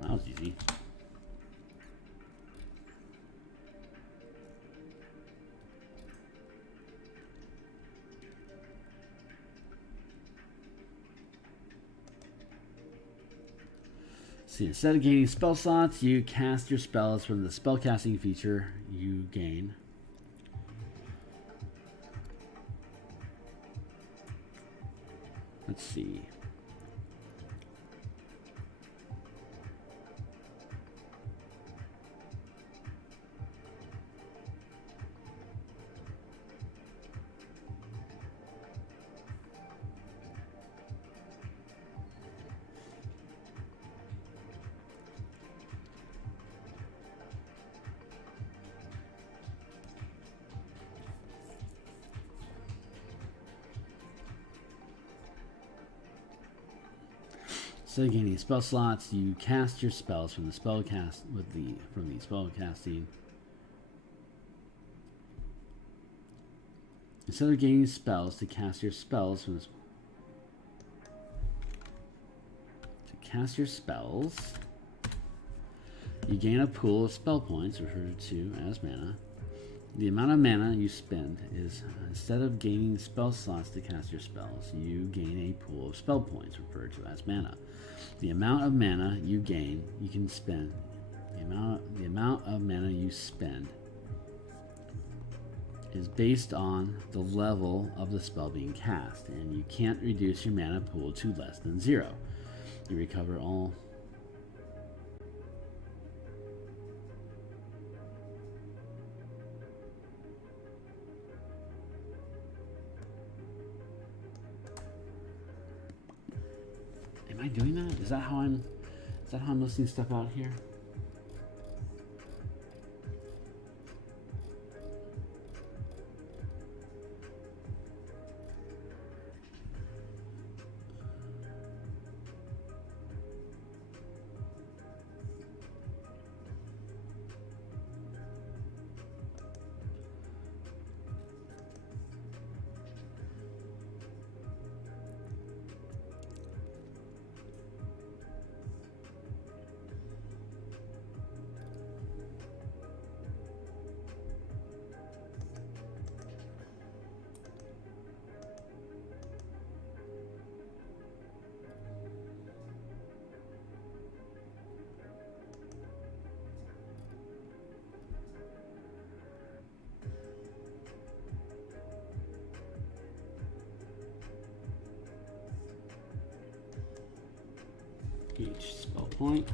That was easy. See, instead of gaining spell slots, you cast your spells from the spellcasting feature you gain. Let's see. So gaining spell slots, you cast your spells from the spellcasting. Instead of gaining spells to cast your spells from the you gain a pool of spell points, referred to as mana. The amount of mana you spend is, instead of gaining spell slots to cast your spells, you gain a pool of spell points, referred to as mana. The amount of mana you gain, you can spend. The amount of mana you spend is based on the level of the spell being cast, and you can't reduce your mana pool to less than 0. You recover all. Am I doing that? Is that how I'm listing stuff out here? Each spell point.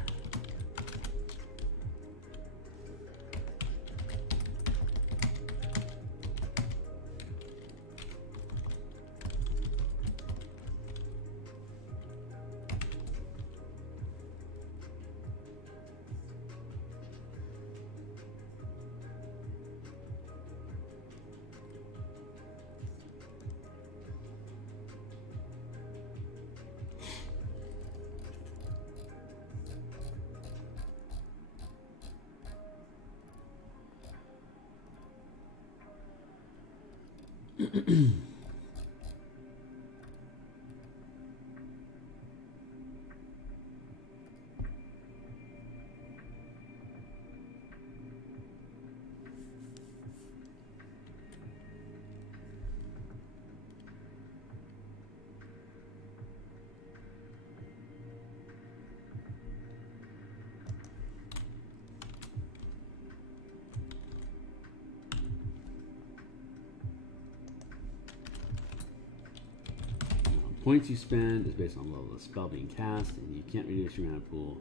Points you spend is based on the level of the spell being cast, and you can't reduce your mana pool.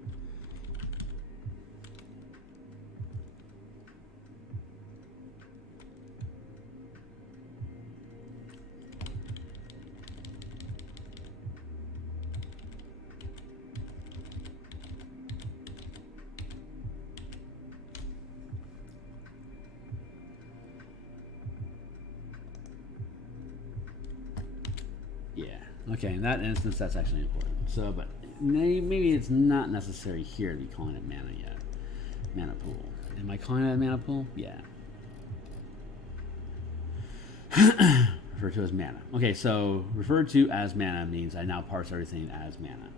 Okay, in that instance, that's actually important. So, but maybe it's not necessary here to be calling it mana yet. Mana pool. Am I calling it a mana pool? Yeah. Referred to as mana. Okay, so referred to as mana means I now parse everything as mana.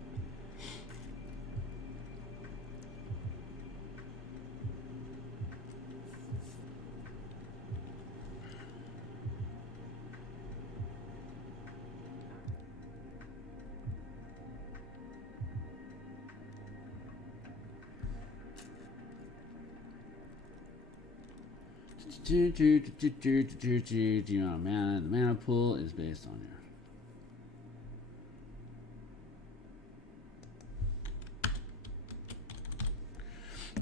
You know, mana. The mana pool is based on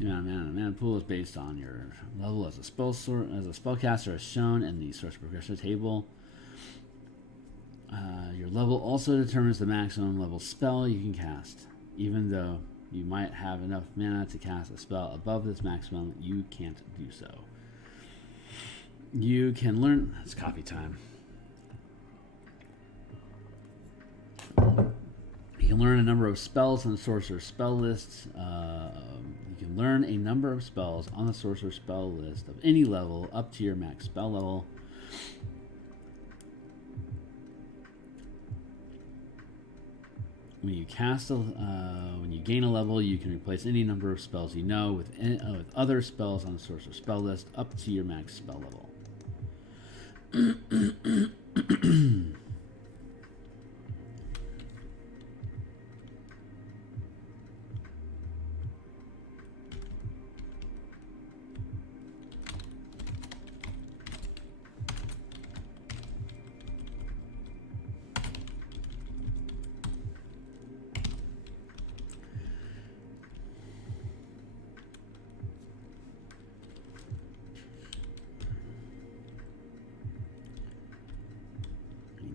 your mana pool is based on your level as a spellcaster, as shown in the source progression table. Your level also determines the maximum level spell you can cast. Even though you might have enough mana to cast a spell above this maximum, you can't do so. You can learn. It's coffee time. You can learn a number of spells on the Sorcerer spell list. You can learn a number of spells on the Sorcerer spell list of any level up to your max spell level. When you when you gain a level, you can replace any number of spells you know with other spells on the Sorcerer spell list up to your max spell level.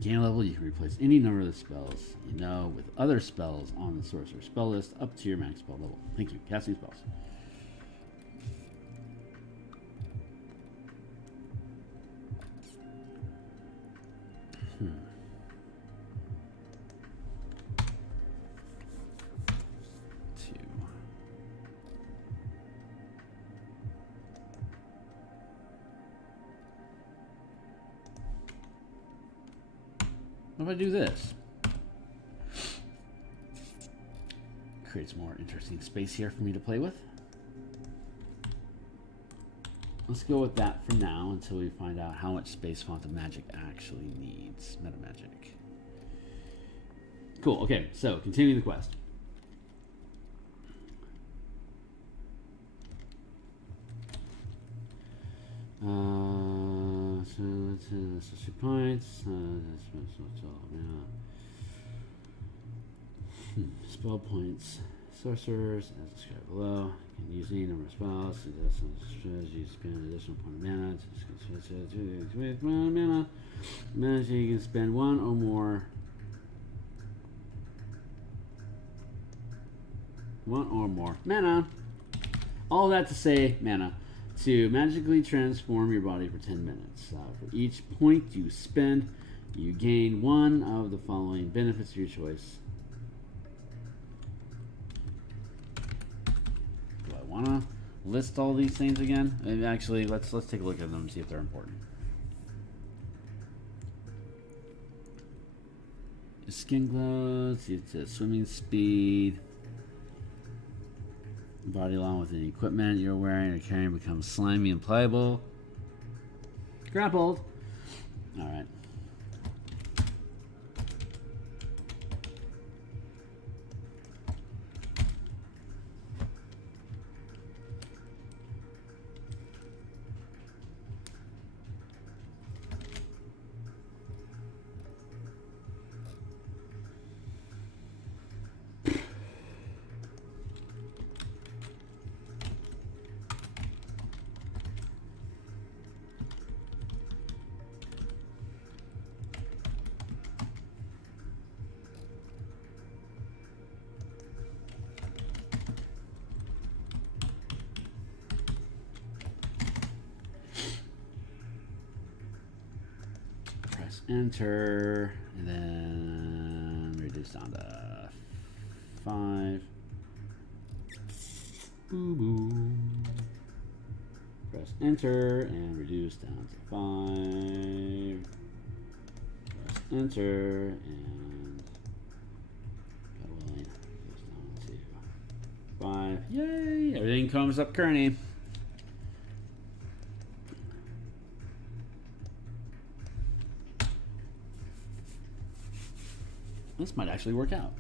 Gain a level, you can replace any number of the spells you know with other spells on the Sorcerer spell list up to your max spell level. Thank you. Casting spells. What if I do this? Creates more interesting space here for me to play with. Let's go with that for now until we find out how much space Font of Magic actually needs. Meta Magic. Cool, okay, so continuing the quest. So points. Spell points. Sorcerers, as described below, can use any number of spells. Suggest some strategy. Spend an additional point of mana. Magic, you can spend one or more mana. All that to say, mana. To magically transform your body for 10 minutes. For each point you spend, you gain one of the following benefits of your choice. Do I want to list all these things again? Maybe actually, let's take a look at them and see if they're important. Skin glow. See, it says swimming speed. Body along with any equipment you're wearing or carrying becomes slimy and pliable. Grappled. All right. Enter, and then reduce down to 5. Boo boo. Press enter and reduce down to 5. Press enter and God willing, goes down to 5. Yay! Everything comes up Kearney. This might actually work out.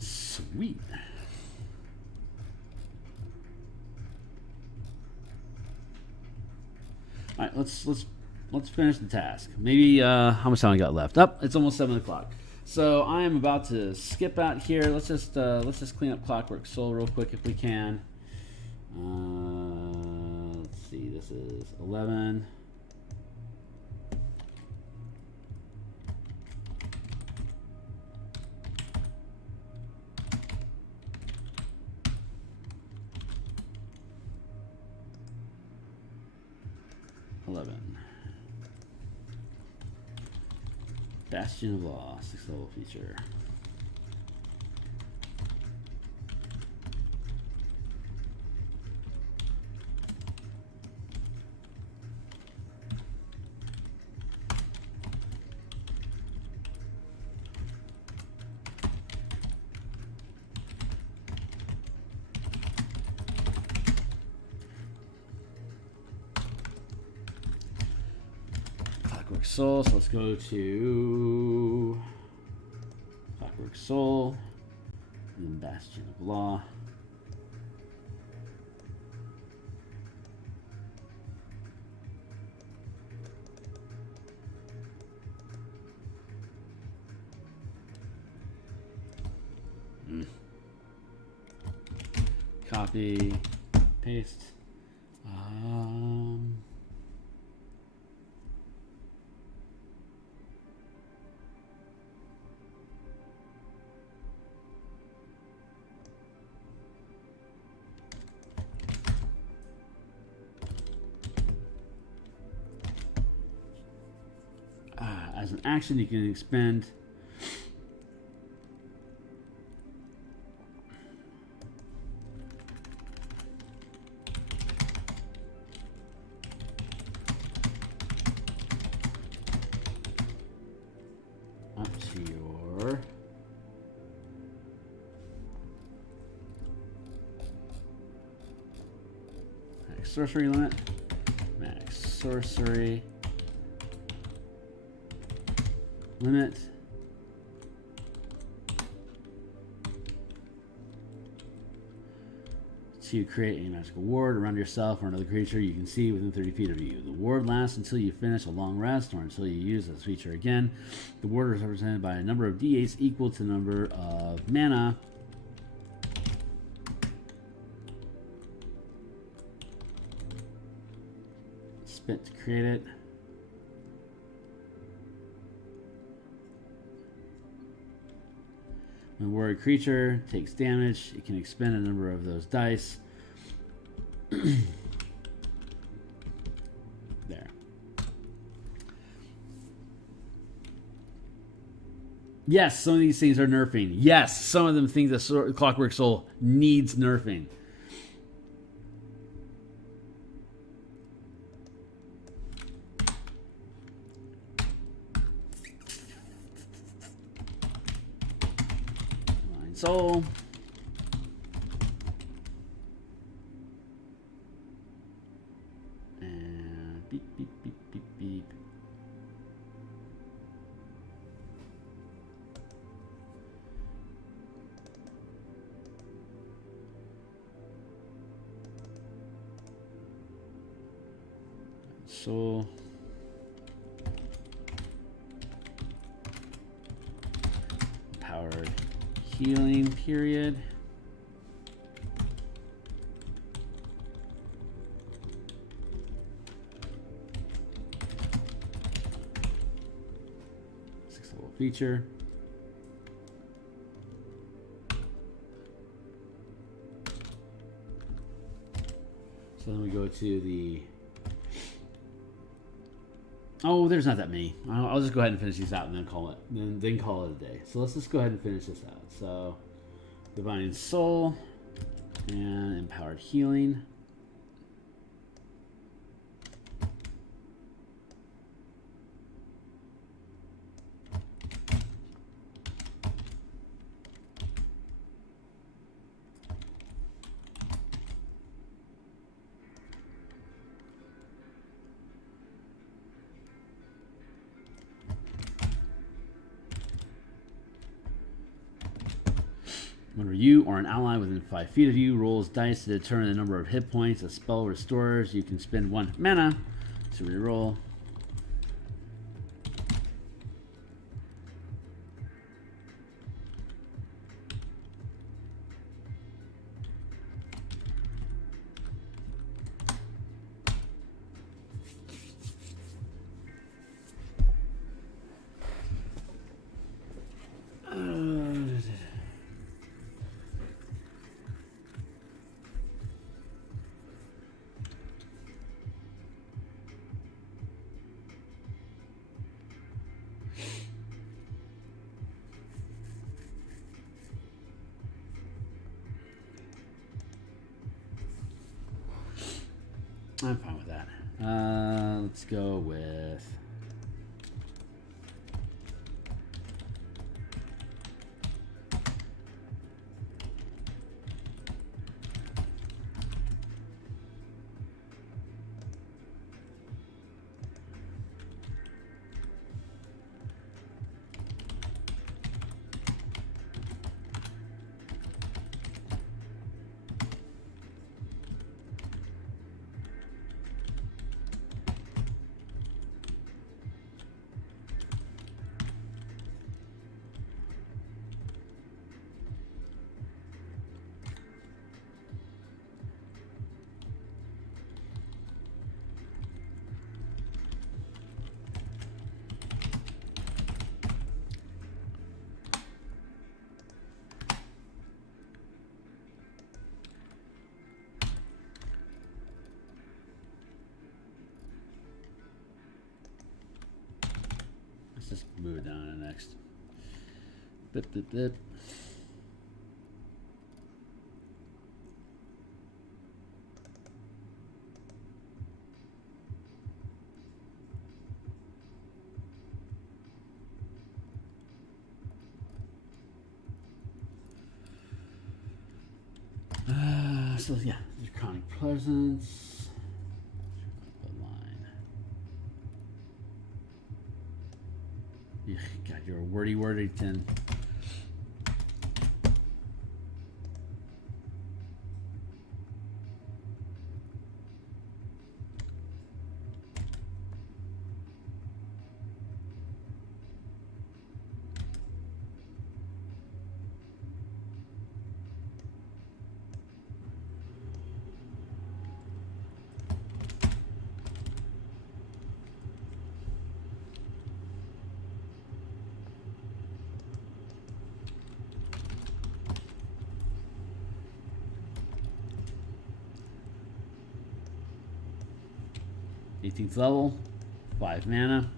Sweet. All right, let's finish the task. Maybe how much time I got left? Up, it's almost 7 o'clock. So I am about to skip out here. Let's just clean up Clockwork Soul real quick if we can. Let's see. This is 11. Okay. Bastion of Law, 6th level feature. Clockwork Soul, so let's go to Clockwork Soul, and then Bastion of Law. Copy, paste. As an action, you can expend up to your max sorcery limit, max sorcery limit, to create a magical ward around yourself or another creature you can see within 30 feet of you. The ward lasts until you finish a long rest or until you use this feature again. The ward is represented by a number of d8s equal to the number of mana spent to create it. When a warrior creature takes damage, it can expend a number of those dice. There. Yes, some of these things are nerfing. Yes, some of them think that Clockwork Soul needs nerfing. Soul. And beep, beep, beep, beep, beep. Soul. Powered healing period. Sixth level feature. So then we go to the. Oh, there's not that many. I'll just go ahead and finish these out and then call it. Then call it a day. So let's just go ahead and finish this out. So, Divine Soul and Empowered Healing. Whenever you or an ally within 5 feet of you rolls dice to determine the number of hit points a spell restores, you can spend 1 mana to reroll. I'm fine with that. Let's go with... Let's just move it down to the next. Bip, bip, bip. So yeah, Draconic Presence. God, you're a Wordyton. Eighteenth level, 5 mana.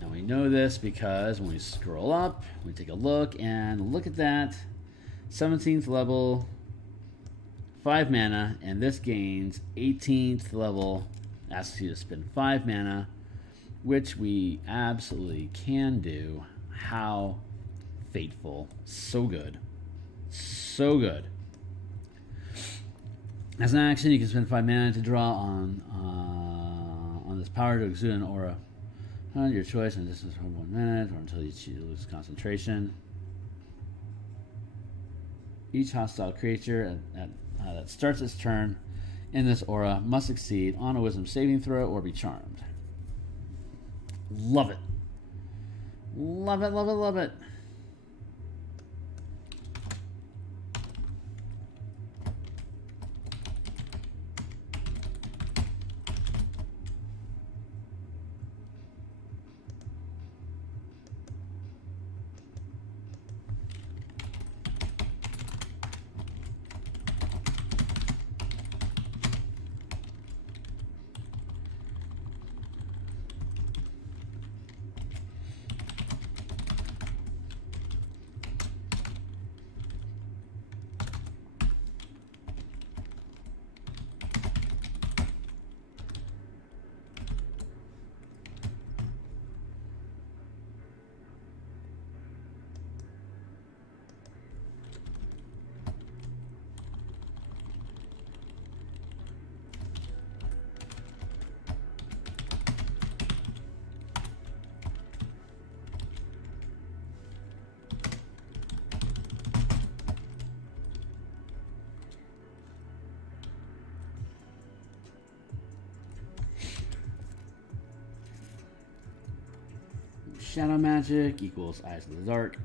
And we know this because when we scroll up, we take a look and look at that. 17th level, 5 mana, and this gains 18th level, asks you to spend 5 mana, which we absolutely can do. How fateful. So good. So good. As an action, you can spend 5 mana to draw on this power to exude an aura. Your choice, and this is for 1 minute, or until you lose concentration. Each hostile creature that starts its turn in this aura must succeed on a wisdom saving throw or be charmed. Love it. Love it, love it, love it. Shadow magic equals Eyes of the Dark.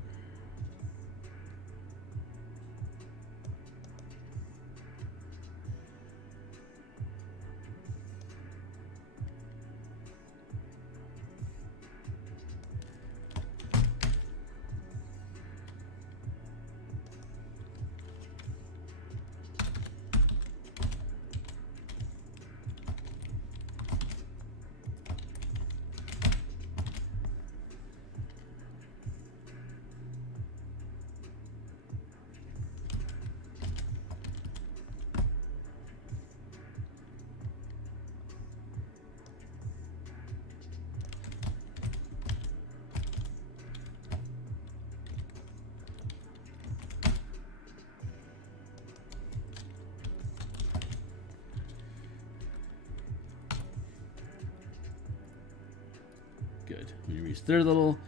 use third level.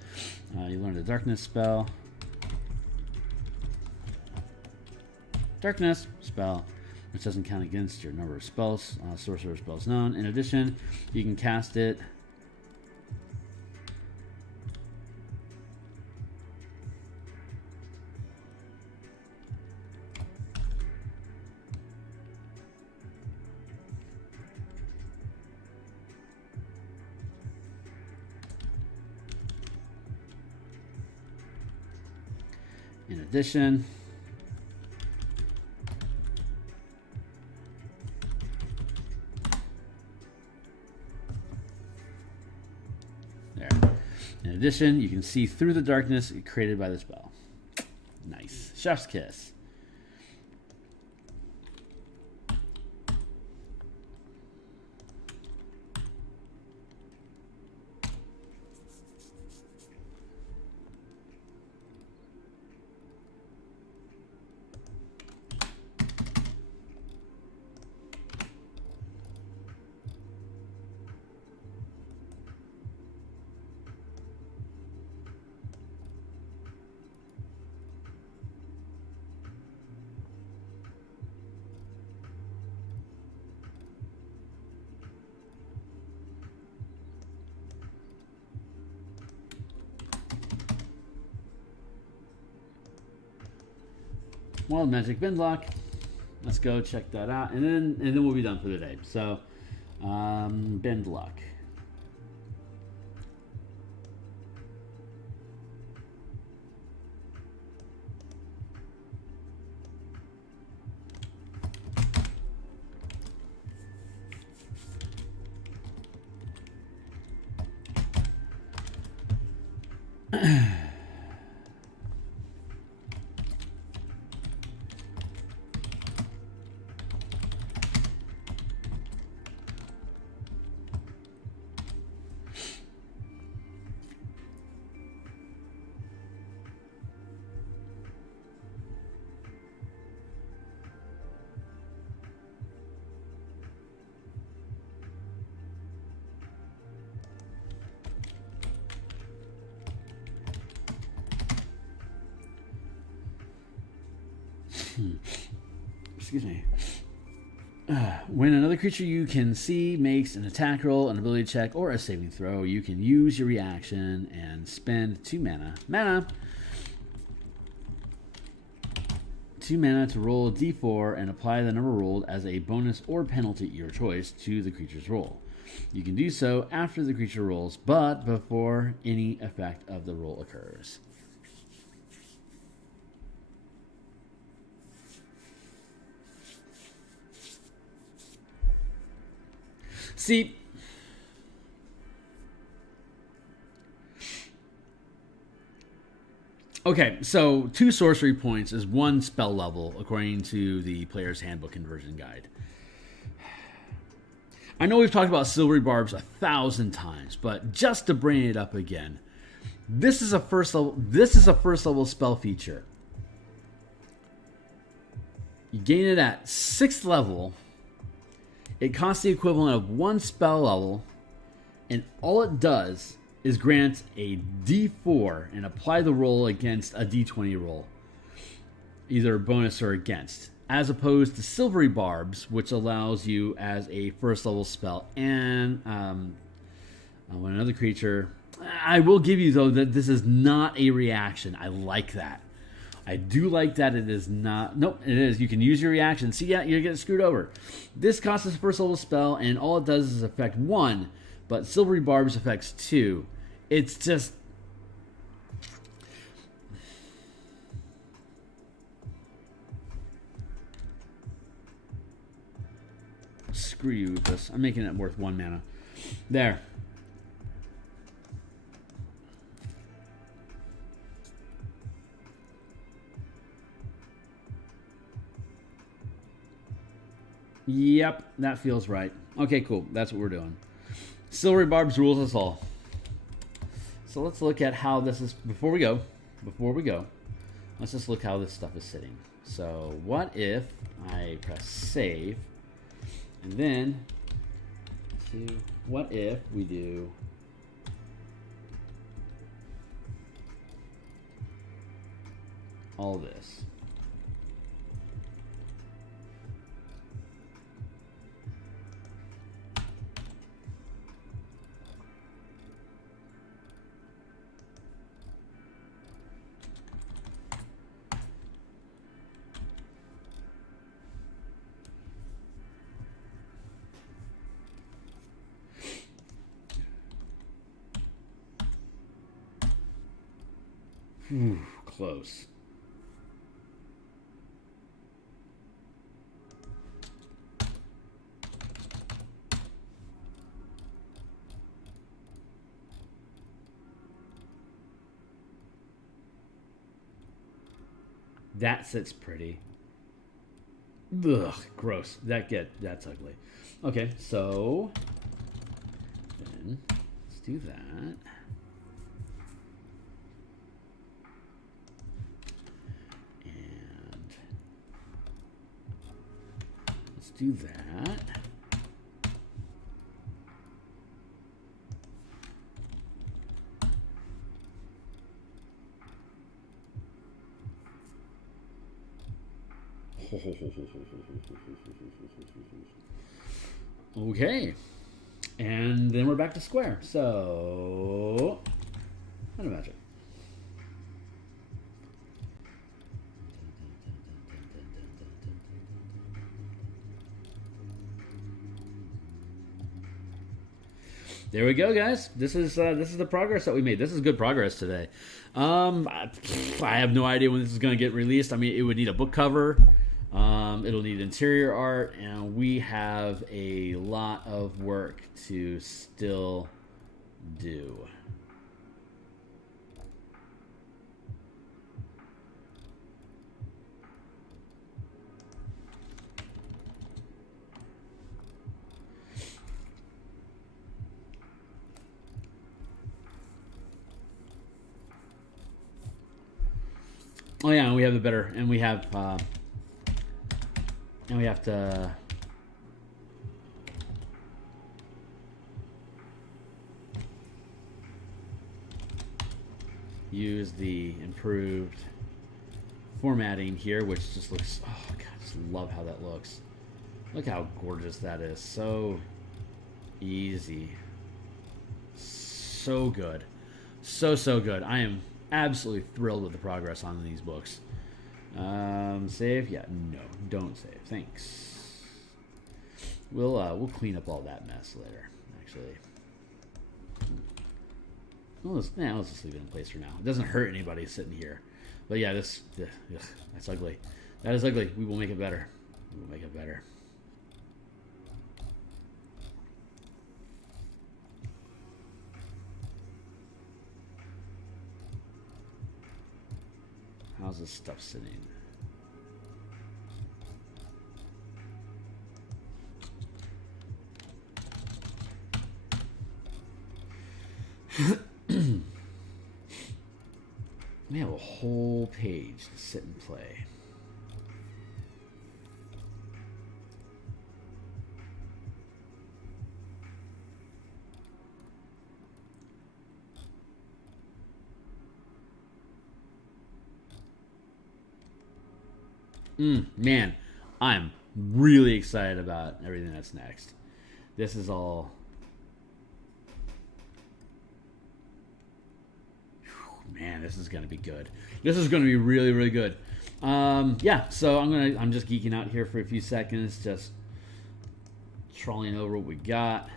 You learn the darkness spell. Darkness spell, which doesn't count against your number of spells, sorcerer spells known. In addition, you can cast it in addition. In addition, you can see through the darkness created by the spell. Nice. Chef's kiss. Wild Magic Bindlock. Let's go check that out, and then we'll be done for the day. So, Bindlock. Excuse me. When another creature you can see makes an attack roll, an ability check, or a saving throw, you can use your reaction and spend 2 mana. 2 mana to roll a d4 and apply the number rolled as a bonus or penalty, your choice, to the creature's roll. You can do so after the creature rolls, but before any effect of the roll occurs. See, okay, so 2 sorcery points is 1 spell level according to the Player's Handbook Conversion Guide. I know we've talked about Silvery Barbs 1,000 times, but just to bring it up again, this is a first level. This is a first level spell feature. You gain it at 6th level. It costs the equivalent of 1 spell level, and all it does is grant a D4 and apply the roll against a D20 roll, either bonus or against, as opposed to Silvery Barbs, which allows you as a first level spell. And when another creature, I will give you though that this is not a reaction. I like that. I do like that it is not. Nope, it is. You can use your reaction. See, yeah, you're getting screwed over. This costs us a first level spell, and all it does is affect 1, but Silvery Barbs affects 2. It's just. Screw you with this. I'm making it worth 1 mana. There. Yep, that feels right. Okay, cool. That's what we're doing. Silvery Barbs rules us all. So let's look at how this is, before we go, let's just look how this stuff is sitting. So what if I press save, and then, what if we do all this. Ooh, close. That sits pretty. Ugh, gross. That's ugly. Okay, so then let's do that. Do that. Okay. And then we're back to square. So, what a magic. There we go, guys. This is the progress that we made. This is good progress today. I have no idea when this is going to get released. I mean, it would need a book cover. It'll need interior art, and we have a lot of work to still do. Oh yeah, and we have the better, and we have to use the improved formatting here, which just looks, oh god, I just love how that looks. Look how gorgeous that is. So easy. So good. So good. I am absolutely thrilled with the progress on these books. Save? Yeah, no, don't save. Thanks. We'll clean up all that mess later. Actually, let's just leave it in place for now. It doesn't hurt anybody sitting here. But yeah, that's ugly. That is ugly. We will make it better. We will make it better. How's this stuff sitting? We have a whole page to sit and play. Man, I'm really excited about everything that's next. This is all... Man, this is going to be good. This is going to be really, really good. Yeah, so I'm just geeking out here for a few seconds, just trawling over what we got.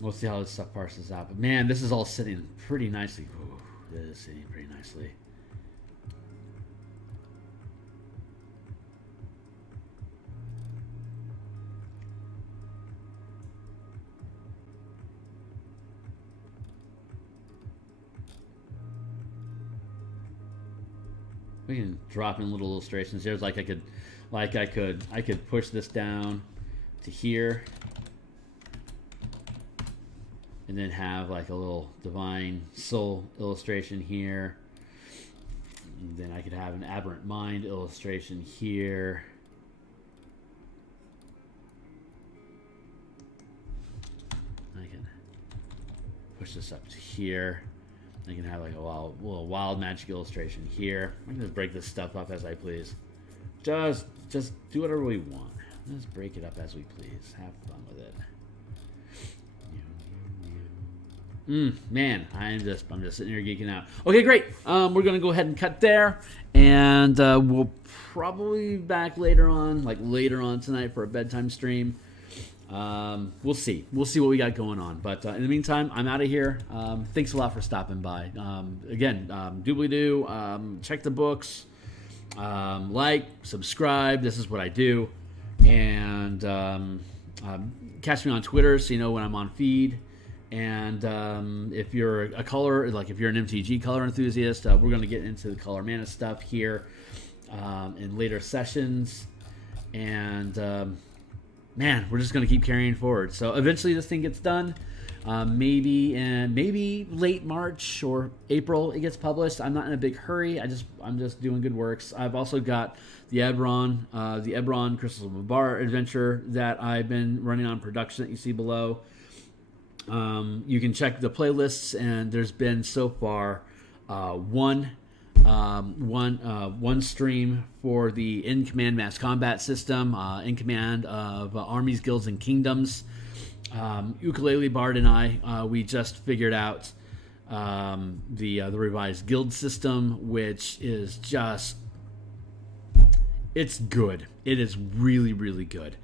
We'll see how this stuff parses out. But man, this is all sitting pretty nicely. Ooh, this is sitting pretty nicely. We can drop in little illustrations. There's like I could Like I could push this down to here, and then have like a little divine soul illustration here. And then I could have an aberrant mind illustration here. I can push this up to here. I can have like a little wild magic illustration here. I can just break this stuff up as I please. Just do whatever we want. Let's break it up as we please. Have fun with it. Man, I'm just sitting here geeking out. Okay, great. We're gonna go ahead and cut there, and we'll probably be back later on tonight for a bedtime stream. We'll see what we got going on. But in the meantime, I'm out of here. Thanks a lot for stopping by. Again, doobly-doo. Check the books. Like, subscribe. This is what I do. And catch me on Twitter so you know when I'm on feed. And if you're a color, like if you're an MTG color enthusiast, we're going to get into the color mana stuff here in later sessions. And man, we're just going to keep carrying forward. So eventually this thing gets done. Maybe late March or April it gets published. I'm not in a big hurry. I'm just doing good works. I've also got the Ebron Crystals of Babar adventure that I've been running on production that you see below. You can check the playlists, and there's been so far one stream for the In Command Mass Combat system, in command of armies, guilds, and kingdoms. Ukulele Bard and I, we just figured out the revised guild system, which is it's good. It is really, really good.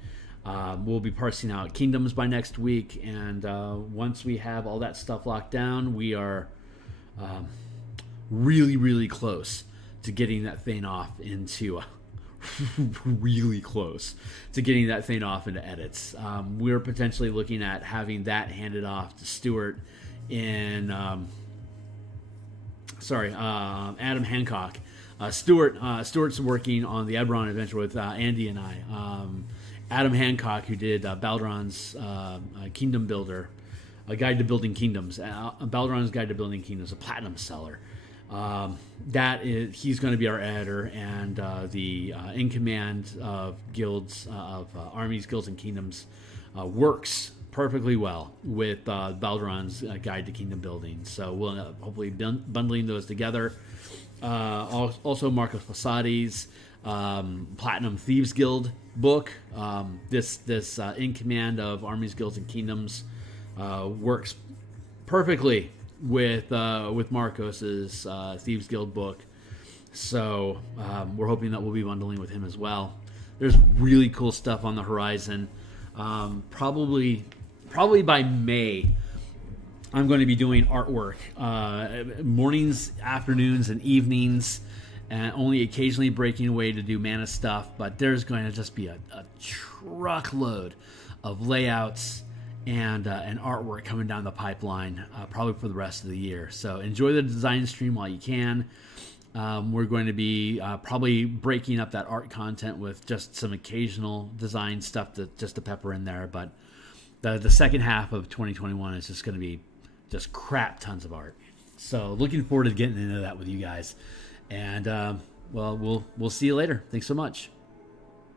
We'll be parsing out kingdoms by next week, and once we have all that stuff locked down, we are really, really close to getting that thing off into edits. We're potentially looking at having that handed off to Stuart in Adam Hancock. Stuart's working on the Ebron adventure with Andy and I. Adam Hancock, who did Baldron's Kingdom Builder, a Guide to Building Kingdoms, Baldron's Guide to Building Kingdoms, a platinum seller. He's going to be our editor, and the in command of guilds, of armies, guilds, and kingdoms works perfectly well with Baldron's Guide to Kingdom Building. So we'll end up hopefully bundling those together. Also, Marcos Posadi's Platinum Thieves Guild book. This in command of armies, guilds, and kingdoms works perfectly with Marcos's Thieves Guild book. So we're hoping that we'll be bundling with him as well. There's really cool stuff on the horizon. Probably by May, I'm going to be doing artwork mornings, afternoons, and evenings, and only occasionally breaking away to do mana stuff. But there's going to just be a truckload of layouts and artwork coming down the pipeline, probably for the rest of the year. So enjoy the design stream while you can. We're going to be probably breaking up that art content with just some occasional design stuff just to pepper in there. But the second half of 2021 is just going to be just crap tons of art. So looking forward to getting into that with you guys. And we'll see you later. Thanks so much.